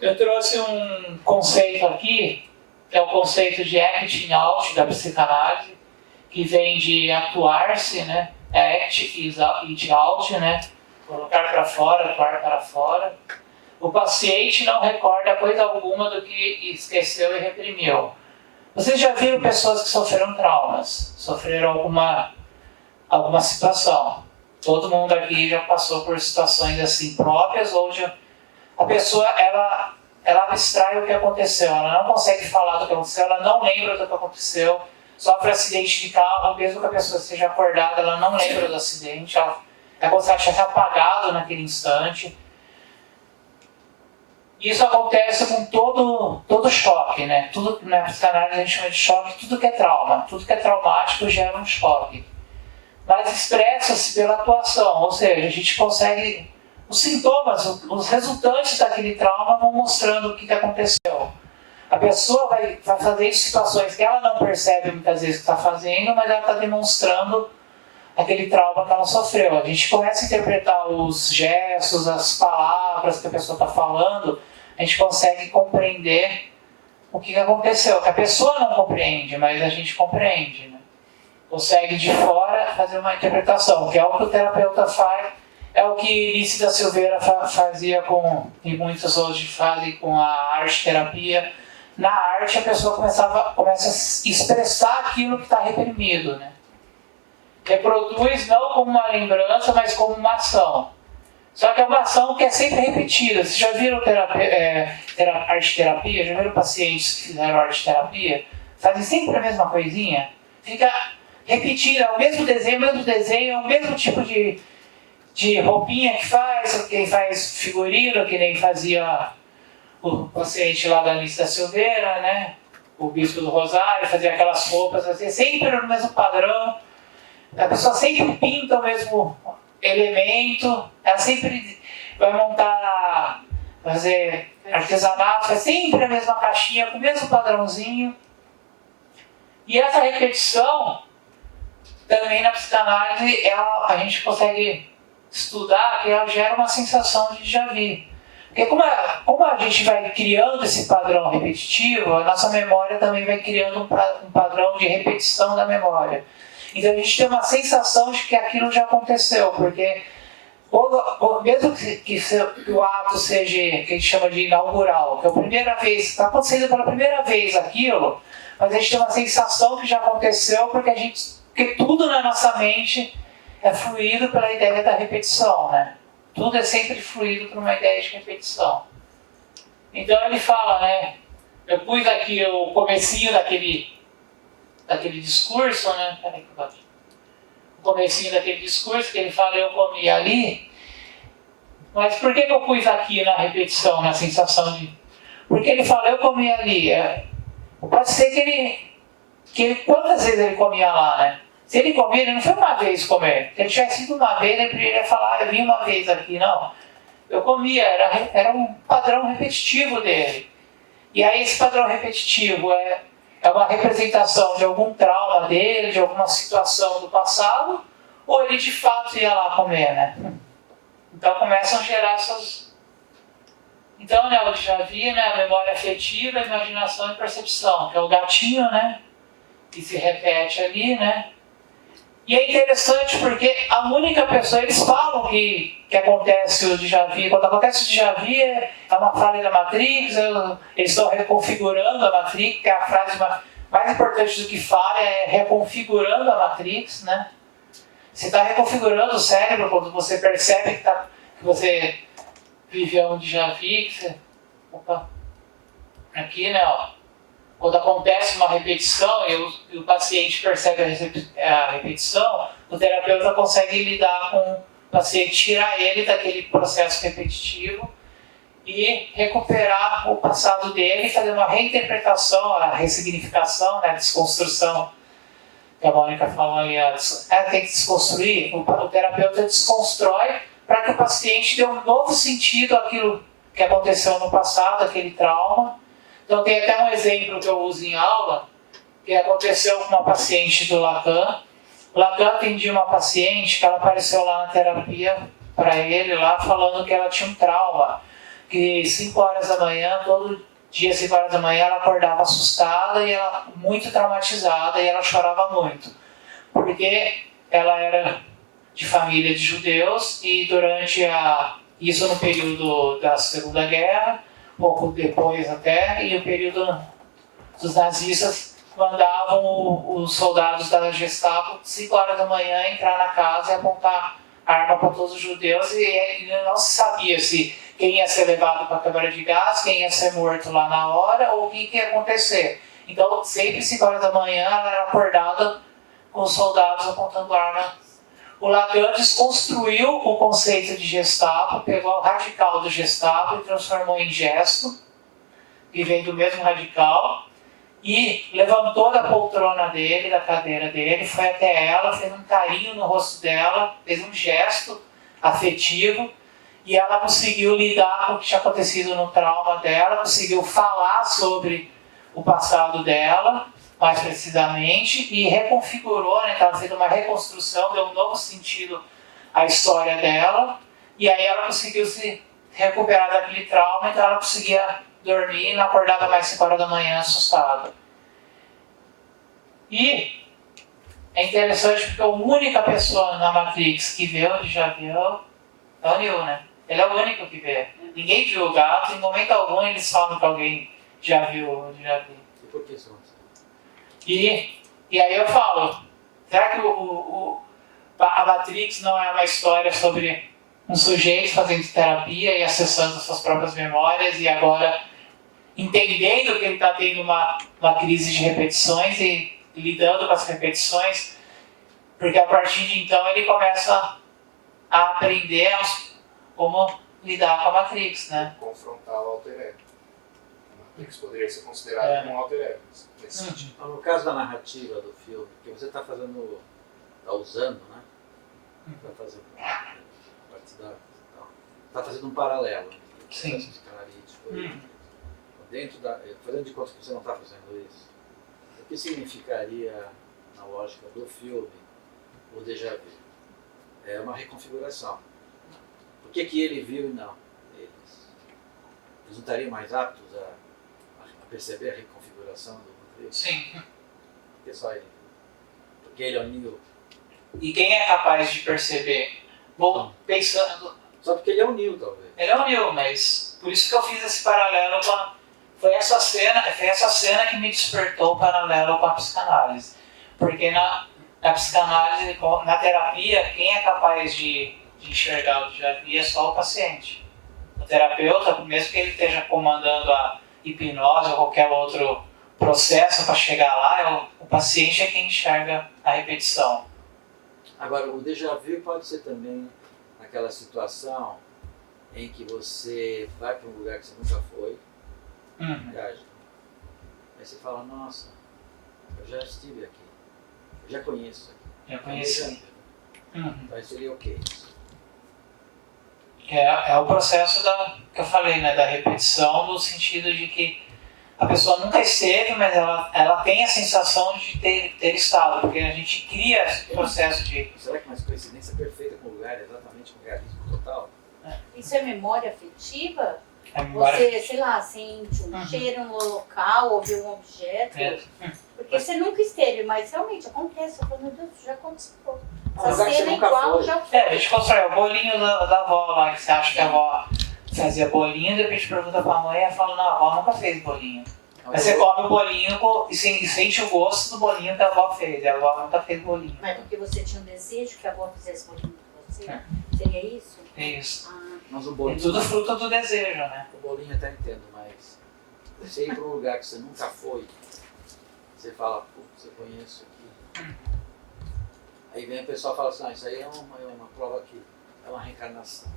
Eu trouxe um conceito aqui, que é o conceito de acting out da psicanálise, que vem de atuar-se, né? Act is out, né? Colocar para fora, atuar para fora. O paciente não recorda coisa alguma do que esqueceu e reprimiu. Vocês já viram pessoas que sofreram traumas, sofreram alguma situação. Todo mundo aqui já passou por situações assim próprias, onde a pessoa ela abstrai o que aconteceu, ela não consegue falar do que aconteceu, ela não lembra do que aconteceu, sofre acidente de carro, mesmo que a pessoa esteja acordada, ela não lembra do acidente, é como se ela tivesse apagado naquele instante. Isso acontece com todo choque, né? Tudo na psicanálise a gente chama de choque, tudo que é trauma, tudo que é traumático gera um choque. Mas expressa-se pela atuação, ou seja, a gente consegue, os sintomas, os resultantes daquele trauma vão mostrando o que aconteceu. A pessoa vai fazer situações que ela não percebe muitas vezes que está fazendo, mas ela está demonstrando aquele trauma que ela sofreu. A gente começa a interpretar os gestos, as palavras que a pessoa está falando, a gente consegue compreender o que aconteceu, que a pessoa não compreende, mas a gente compreende, né? Consegue de fora fazer uma interpretação, que é o que o terapeuta faz, é o que Lício da Silveira fazia e muitos hoje fazem com a arte-terapia. Na arte a pessoa começa a expressar aquilo que está reprimido, né? Reproduz não como uma lembrança, mas como uma ação. Só que é uma ação que é sempre repetida. Vocês já viram arte-terapia? Já viram pacientes que fizeram arte-terapia? Fazem sempre a mesma coisinha? Fica repetindo, é o mesmo desenho, é o mesmo tipo de roupinha que faz, quem faz figurino, que nem fazia o paciente lá da Lício da Silveira, né? O Bispo do Rosário, fazia aquelas roupas assim, sempre no mesmo padrão. A pessoa sempre pinta o mesmo elemento, ela sempre vai montar, fazer artesanato, faz sempre a mesma caixinha, com o mesmo padrãozinho. E essa repetição, também na psicanálise, a gente consegue estudar que ela gera uma sensação de déjà vu. Porque como a gente vai criando esse padrão repetitivo, a nossa memória também vai criando um padrão de repetição da memória. Então a gente tem uma sensação de que aquilo já aconteceu, porque mesmo que o ato seja, que a gente chama de inaugural, que é a primeira vez, está acontecendo pela primeira vez aquilo, mas a gente tem uma sensação que já aconteceu, porque tudo na nossa mente é fluído pela ideia da repetição, né? Tudo é sempre fluído por uma ideia de repetição. Então ele fala, né? Eu pus aqui o comecinho daquele discurso, né? Peraí que eu bati. O comecinho daquele discurso que ele fala, eu comi ali. Mas por que eu pus aqui na repetição, na sensação de... Porque ele fala, eu comi ali. Pode ser que ele quantas vezes ele comia lá, né? Se ele comia, ele não foi uma vez comer. Se ele tivesse ido uma vez, ele poderia falar, eu vim uma vez aqui. Não. Eu comia, era um padrão repetitivo dele. E aí esse padrão repetitivo é uma representação de algum trauma dele, de alguma situação do passado, ou ele de fato ia lá comer, né? Então começam a gerar essas... Então, né, eu já vi, né, a memória afetiva, a imaginação e percepção, que é o gatinho, né, que se repete ali, né? E é interessante porque a única pessoa, eles falam que acontece o déjà vu, quando acontece o déjà vu é uma falha da Matrix, eles estão reconfigurando a Matrix, que é a frase mais importante do que falha, é reconfigurando a Matrix, né? Você está reconfigurando o cérebro quando você percebe que você viveu um déjà vu, que você... Opa! Aqui, né, ó. Quando acontece uma repetição e o paciente percebe a repetição, o terapeuta consegue lidar com o paciente, tirar ele daquele processo repetitivo e recuperar o passado dele, fazer uma reinterpretação, a ressignificação, né, a desconstrução, que a Mônica falou ali, tem que desconstruir, o terapeuta desconstrói para que o paciente dê um novo sentido àquilo que aconteceu no passado, aquele trauma. Então tem até um exemplo que eu uso em aula, que aconteceu com uma paciente do Lacan. Lacan atendia uma paciente que ela apareceu lá na terapia para ele, lá falando que ela tinha um trauma, que 5 horas da manhã, todo dia 5 horas da manhã, ela acordava assustada e ela muito traumatizada e ela chorava muito. Porque ela era de família de judeus e durante isso no período da Segunda Guerra, pouco depois até, e o período dos nazistas mandavam os soldados da Gestapo 5 horas da manhã entrar na casa e apontar arma para todos os judeus e não se sabia se quem ia ser levado para a câmara de gás, quem ia ser morto lá na hora ou o que ia acontecer. Então sempre 5 horas da manhã ela era acordada com os soldados apontando arma. O Lacan desconstruiu o conceito de Gestapo, pegou o radical do Gestapo e transformou em gesto, que vem do mesmo radical, e levantou da poltrona dele, da cadeira dele, foi até ela, fez um carinho no rosto dela, fez um gesto afetivo, e ela conseguiu lidar com o que tinha acontecido no trauma dela, conseguiu falar sobre o passado dela, mais precisamente, e reconfigurou, né, estava fazendo uma reconstrução, deu um novo sentido à história dela, e aí ela conseguiu se recuperar daquele trauma, então ela conseguia dormir e não acordava mais 5 horas da manhã assustada. E é interessante porque a única pessoa na Matrix que vê o déjà vu é o Neo, né? Ele é o único que vê. Ninguém viu o gato, em momento algum eles falam que alguém já viu o déjà vu. E por que isso? E aí eu falo, será que a Matrix não é uma história sobre um sujeito fazendo terapia e acessando suas próprias memórias e agora entendendo que ele está tendo uma crise de repetições e lidando com as repetições, porque a partir de então ele começa a aprender como lidar com a Matrix, né? Confrontar o alter ego. A Matrix poderia ser considerada como um alter ego, nesse sentido. Então, no caso da narrativa do filme, que você está usando, né? Está fazendo está fazendo um paralelo. Sim. Fazendo de conta que você não está fazendo isso, o que significaria, na lógica do filme, o déjà vu? É uma reconfiguração. Por que ele viu e não? Eles não estariam mais aptos a perceber a reconfiguração do Matrix? Sim. Porque só ele. Porque ele é o Neo. E quem é capaz de perceber? Vou pensando. Só porque ele é o Neo, talvez. Ele é o Neo, mas por isso que eu fiz esse paralelo com foi essa cena que me despertou o paralelo com a psicanálise. Porque na psicanálise, na terapia, quem é capaz de enxergar o déjà vu é só o paciente. O terapeuta, mesmo que ele esteja comandando a hipnose ou qualquer outro processo para chegar lá, o paciente é quem enxerga a repetição. Agora, o déjà vu pode ser também aquela situação em que você vai para um lugar que você nunca foi, viaja. Aí você fala, nossa, eu já estive aqui, eu já conheço aqui. Já conheci. Então aí seria o quê? É o processo que eu falei, né, da repetição, no sentido de que a pessoa nunca esteve, mas ela tem a sensação de ter estado, porque a gente cria esse processo de... Será que é uma coincidência perfeita com o lugar, exatamente com o realismo total? Isso é memória afetiva? a memória. Você, sei lá, sente um cheiro no local, ouve um objeto. Porque você nunca esteve, mas realmente acontece. Eu falo, meu Deus, já aconteceu. Essa cena é igual, já foi. A gente constrói o bolinho da avó lá, que você acha que a avó fazia bolinho, de repente pergunta pra mãe e ela fala, não, a avó nunca fez bolinho. Mas você come o bolinho e sente o gosto do bolinho que a avó fez, e a avó nunca fez bolinho. Mas porque você tinha um desejo que a avó fizesse bolinho pra você? Seria isso? É isso. Mas o É bolinho, tudo fruto do desejo, né? o bolinho até entendo, mas você ir para um lugar que você nunca foi, você fala, putz, eu conheço aqui. Aí vem o pessoal e fala assim, isso aí é uma prova que é uma reencarnação.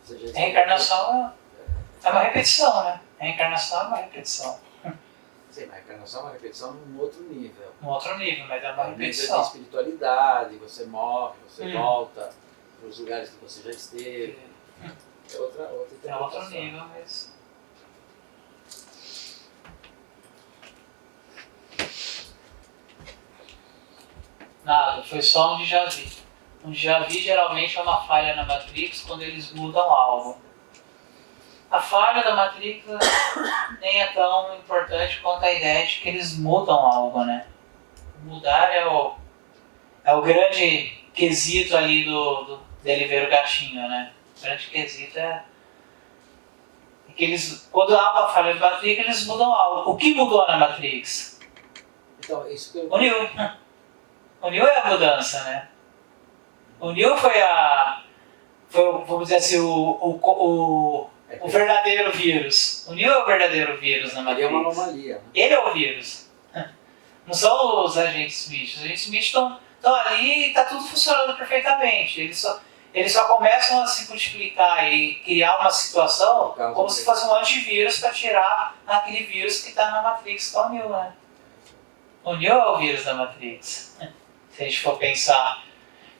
Ou seja, Reencarnação é uma repetição, né? Reencarnação é uma repetição. Sim, mas a reencarnação é uma repetição num outro nível. Um outro nível, mas é uma Um nível de repetição. espiritualidade, você morre, você volta para os lugares que você já esteve. É outra É interpretação. outro nível, mas... Nada, foi só um déjà vu. Um déjà vu geralmente é uma falha na Matrix quando eles mudam algo. A falha da Matrix nem é tão importante quanto a ideia de que eles mudam algo, né? Mudar é o grande quesito ali dele ver o gatinho, né? O grande quesito é que eles, quando há uma falha da Matrix, eles mudam algo. O que mudou na Matrix? Então, isso que eu... O Neo. O Neo é a mudança, né? O Neo foi, vamos dizer assim, o verdadeiro vírus. O Neo é o verdadeiro vírus na Ali é Matrix. uma anomalia. Né? Ele é o vírus. Não são os agentes Smith. Os agentes Smith estão ali e está tudo funcionando perfeitamente. Eles só começam a se multiplicar e criar uma situação como se fosse um antivírus para tirar aquele vírus que está na Matrix, que é o Neo, né? O Neo é o vírus da Matrix. Se a gente for pensar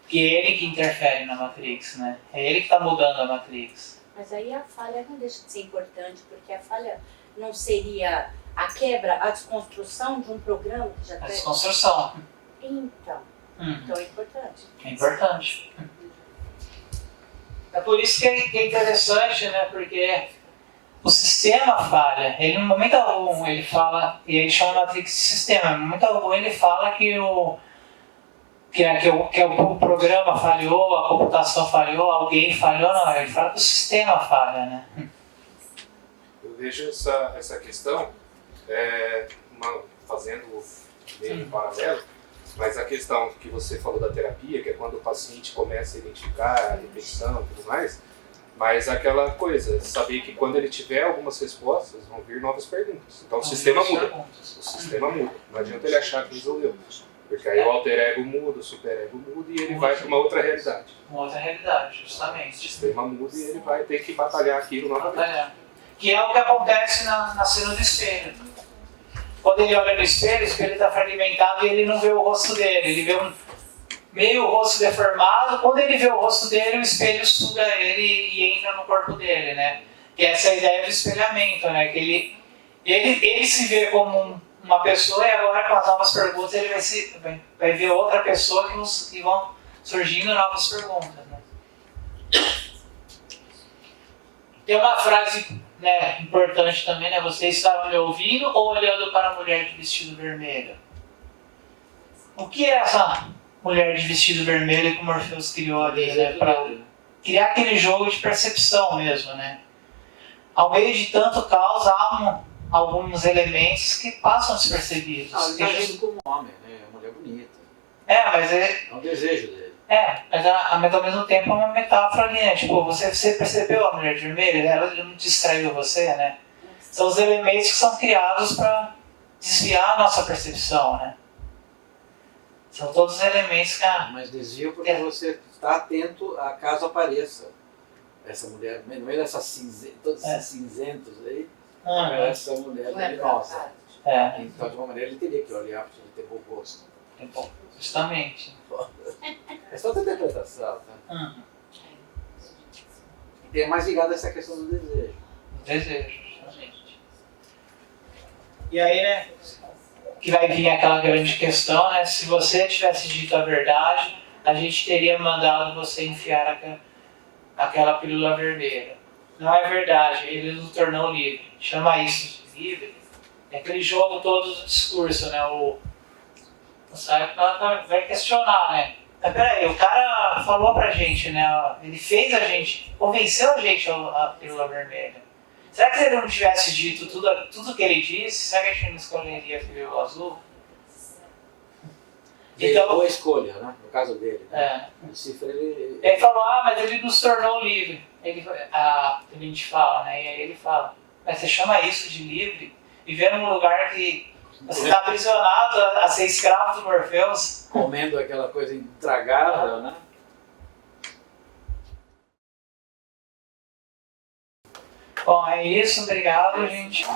que é ele que interfere na Matrix, né? É ele que está mudando a Matrix. Mas aí a falha não deixa de ser importante, porque a falha não seria a quebra, a desconstrução de um programa que já A tem. desconstrução. Então é importante. É importante. É por isso que é interessante, né? Porque o sistema falha. Ele, no momento algum, ele fala, e ele chama a Matrix de sistema, no momento algum ele fala que o programa falhou, a computação falhou, alguém falhou, não, ele fala que o sistema falha, né? Eu vejo essa questão fazendo meio um paralelo, mas a questão que você falou da terapia, que é quando o paciente começa a identificar a repetição e tudo mais, mas aquela coisa, saber que quando ele tiver algumas respostas, vão vir novas perguntas. Então o sistema muda. O sistema muda. Não adianta ele achar que resolveu. Porque aí o alter ego muda, o super ego muda e ele vai para uma outra realidade. Uma outra realidade, O justamente. sistema muda e ele vai ter que batalhar aquilo novamente. Que é o que acontece na cena do espelho. Quando ele olha no espelho, o espelho está fragmentado e ele não vê o rosto dele. Ele vê meio o rosto deformado. Quando ele vê o rosto dele, o espelho suga ele e entra no corpo dele, né? Que é essa ideia do espelhamento, né? Que ele se vê como uma pessoa e agora com as novas perguntas ele vai ver outra pessoa que vão surgindo novas perguntas, né? Tem uma frase, né, importante também, né? Vocês estavam me ouvindo ou olhando para a mulher de vestido vermelho? O que é essa mulher de vestido vermelho que o Morpheus criou ali, né? Para criar aquele jogo de percepção mesmo, né? Ao meio de tanto caos, há alguns elementos que passam despercebidos. Não, ele está agindo como homem, né? É uma mulher bonita. Mas É um desejo dele. mas ao mesmo tempo é uma metáfora ali, né? Tipo, você percebeu a mulher de vermelho? Ela não distraiu você, né? São os elementos que são criados para desviar a nossa percepção, né? São todos os elementos que Mas desvio porque você está atento a caso apareça essa mulher, no meio dessas todos esses cinzentos aí, essa mulher luminosa. Então, de uma maneira, ele teria que olhar para ele ter bom gosto. Justamente. É só outra interpretação, tá? E é mais ligado a essa questão do desejo. Desejo, justamente. E aí, né, que vai vir aquela grande questão, né? Se você tivesse dito a verdade, a gente teria mandado você enfiar aquela pílula vermelha. Não é verdade, ele nos tornou livre. Chama isso de livre. É aquele jogo todo do discurso, né? O Saio vai questionar, né? Mas peraí, o cara falou pra gente, né? Ele fez a gente, convenceu a gente a pílula vermelha. Será que se ele não tivesse dito tudo que ele disse, será que a gente não escolheria a pílula azul? Então, boa escolha, né? No caso dele. Né? É. O Cifra, ele Ele falou, mas ele nos tornou livre. A gente fala, né? E aí ele fala, mas você chama isso de livre? Viver num lugar que você está aprisionado a ser escravo do Morpheus? comendo aquela coisa intragável, né? Bom, é isso. Obrigado, gente.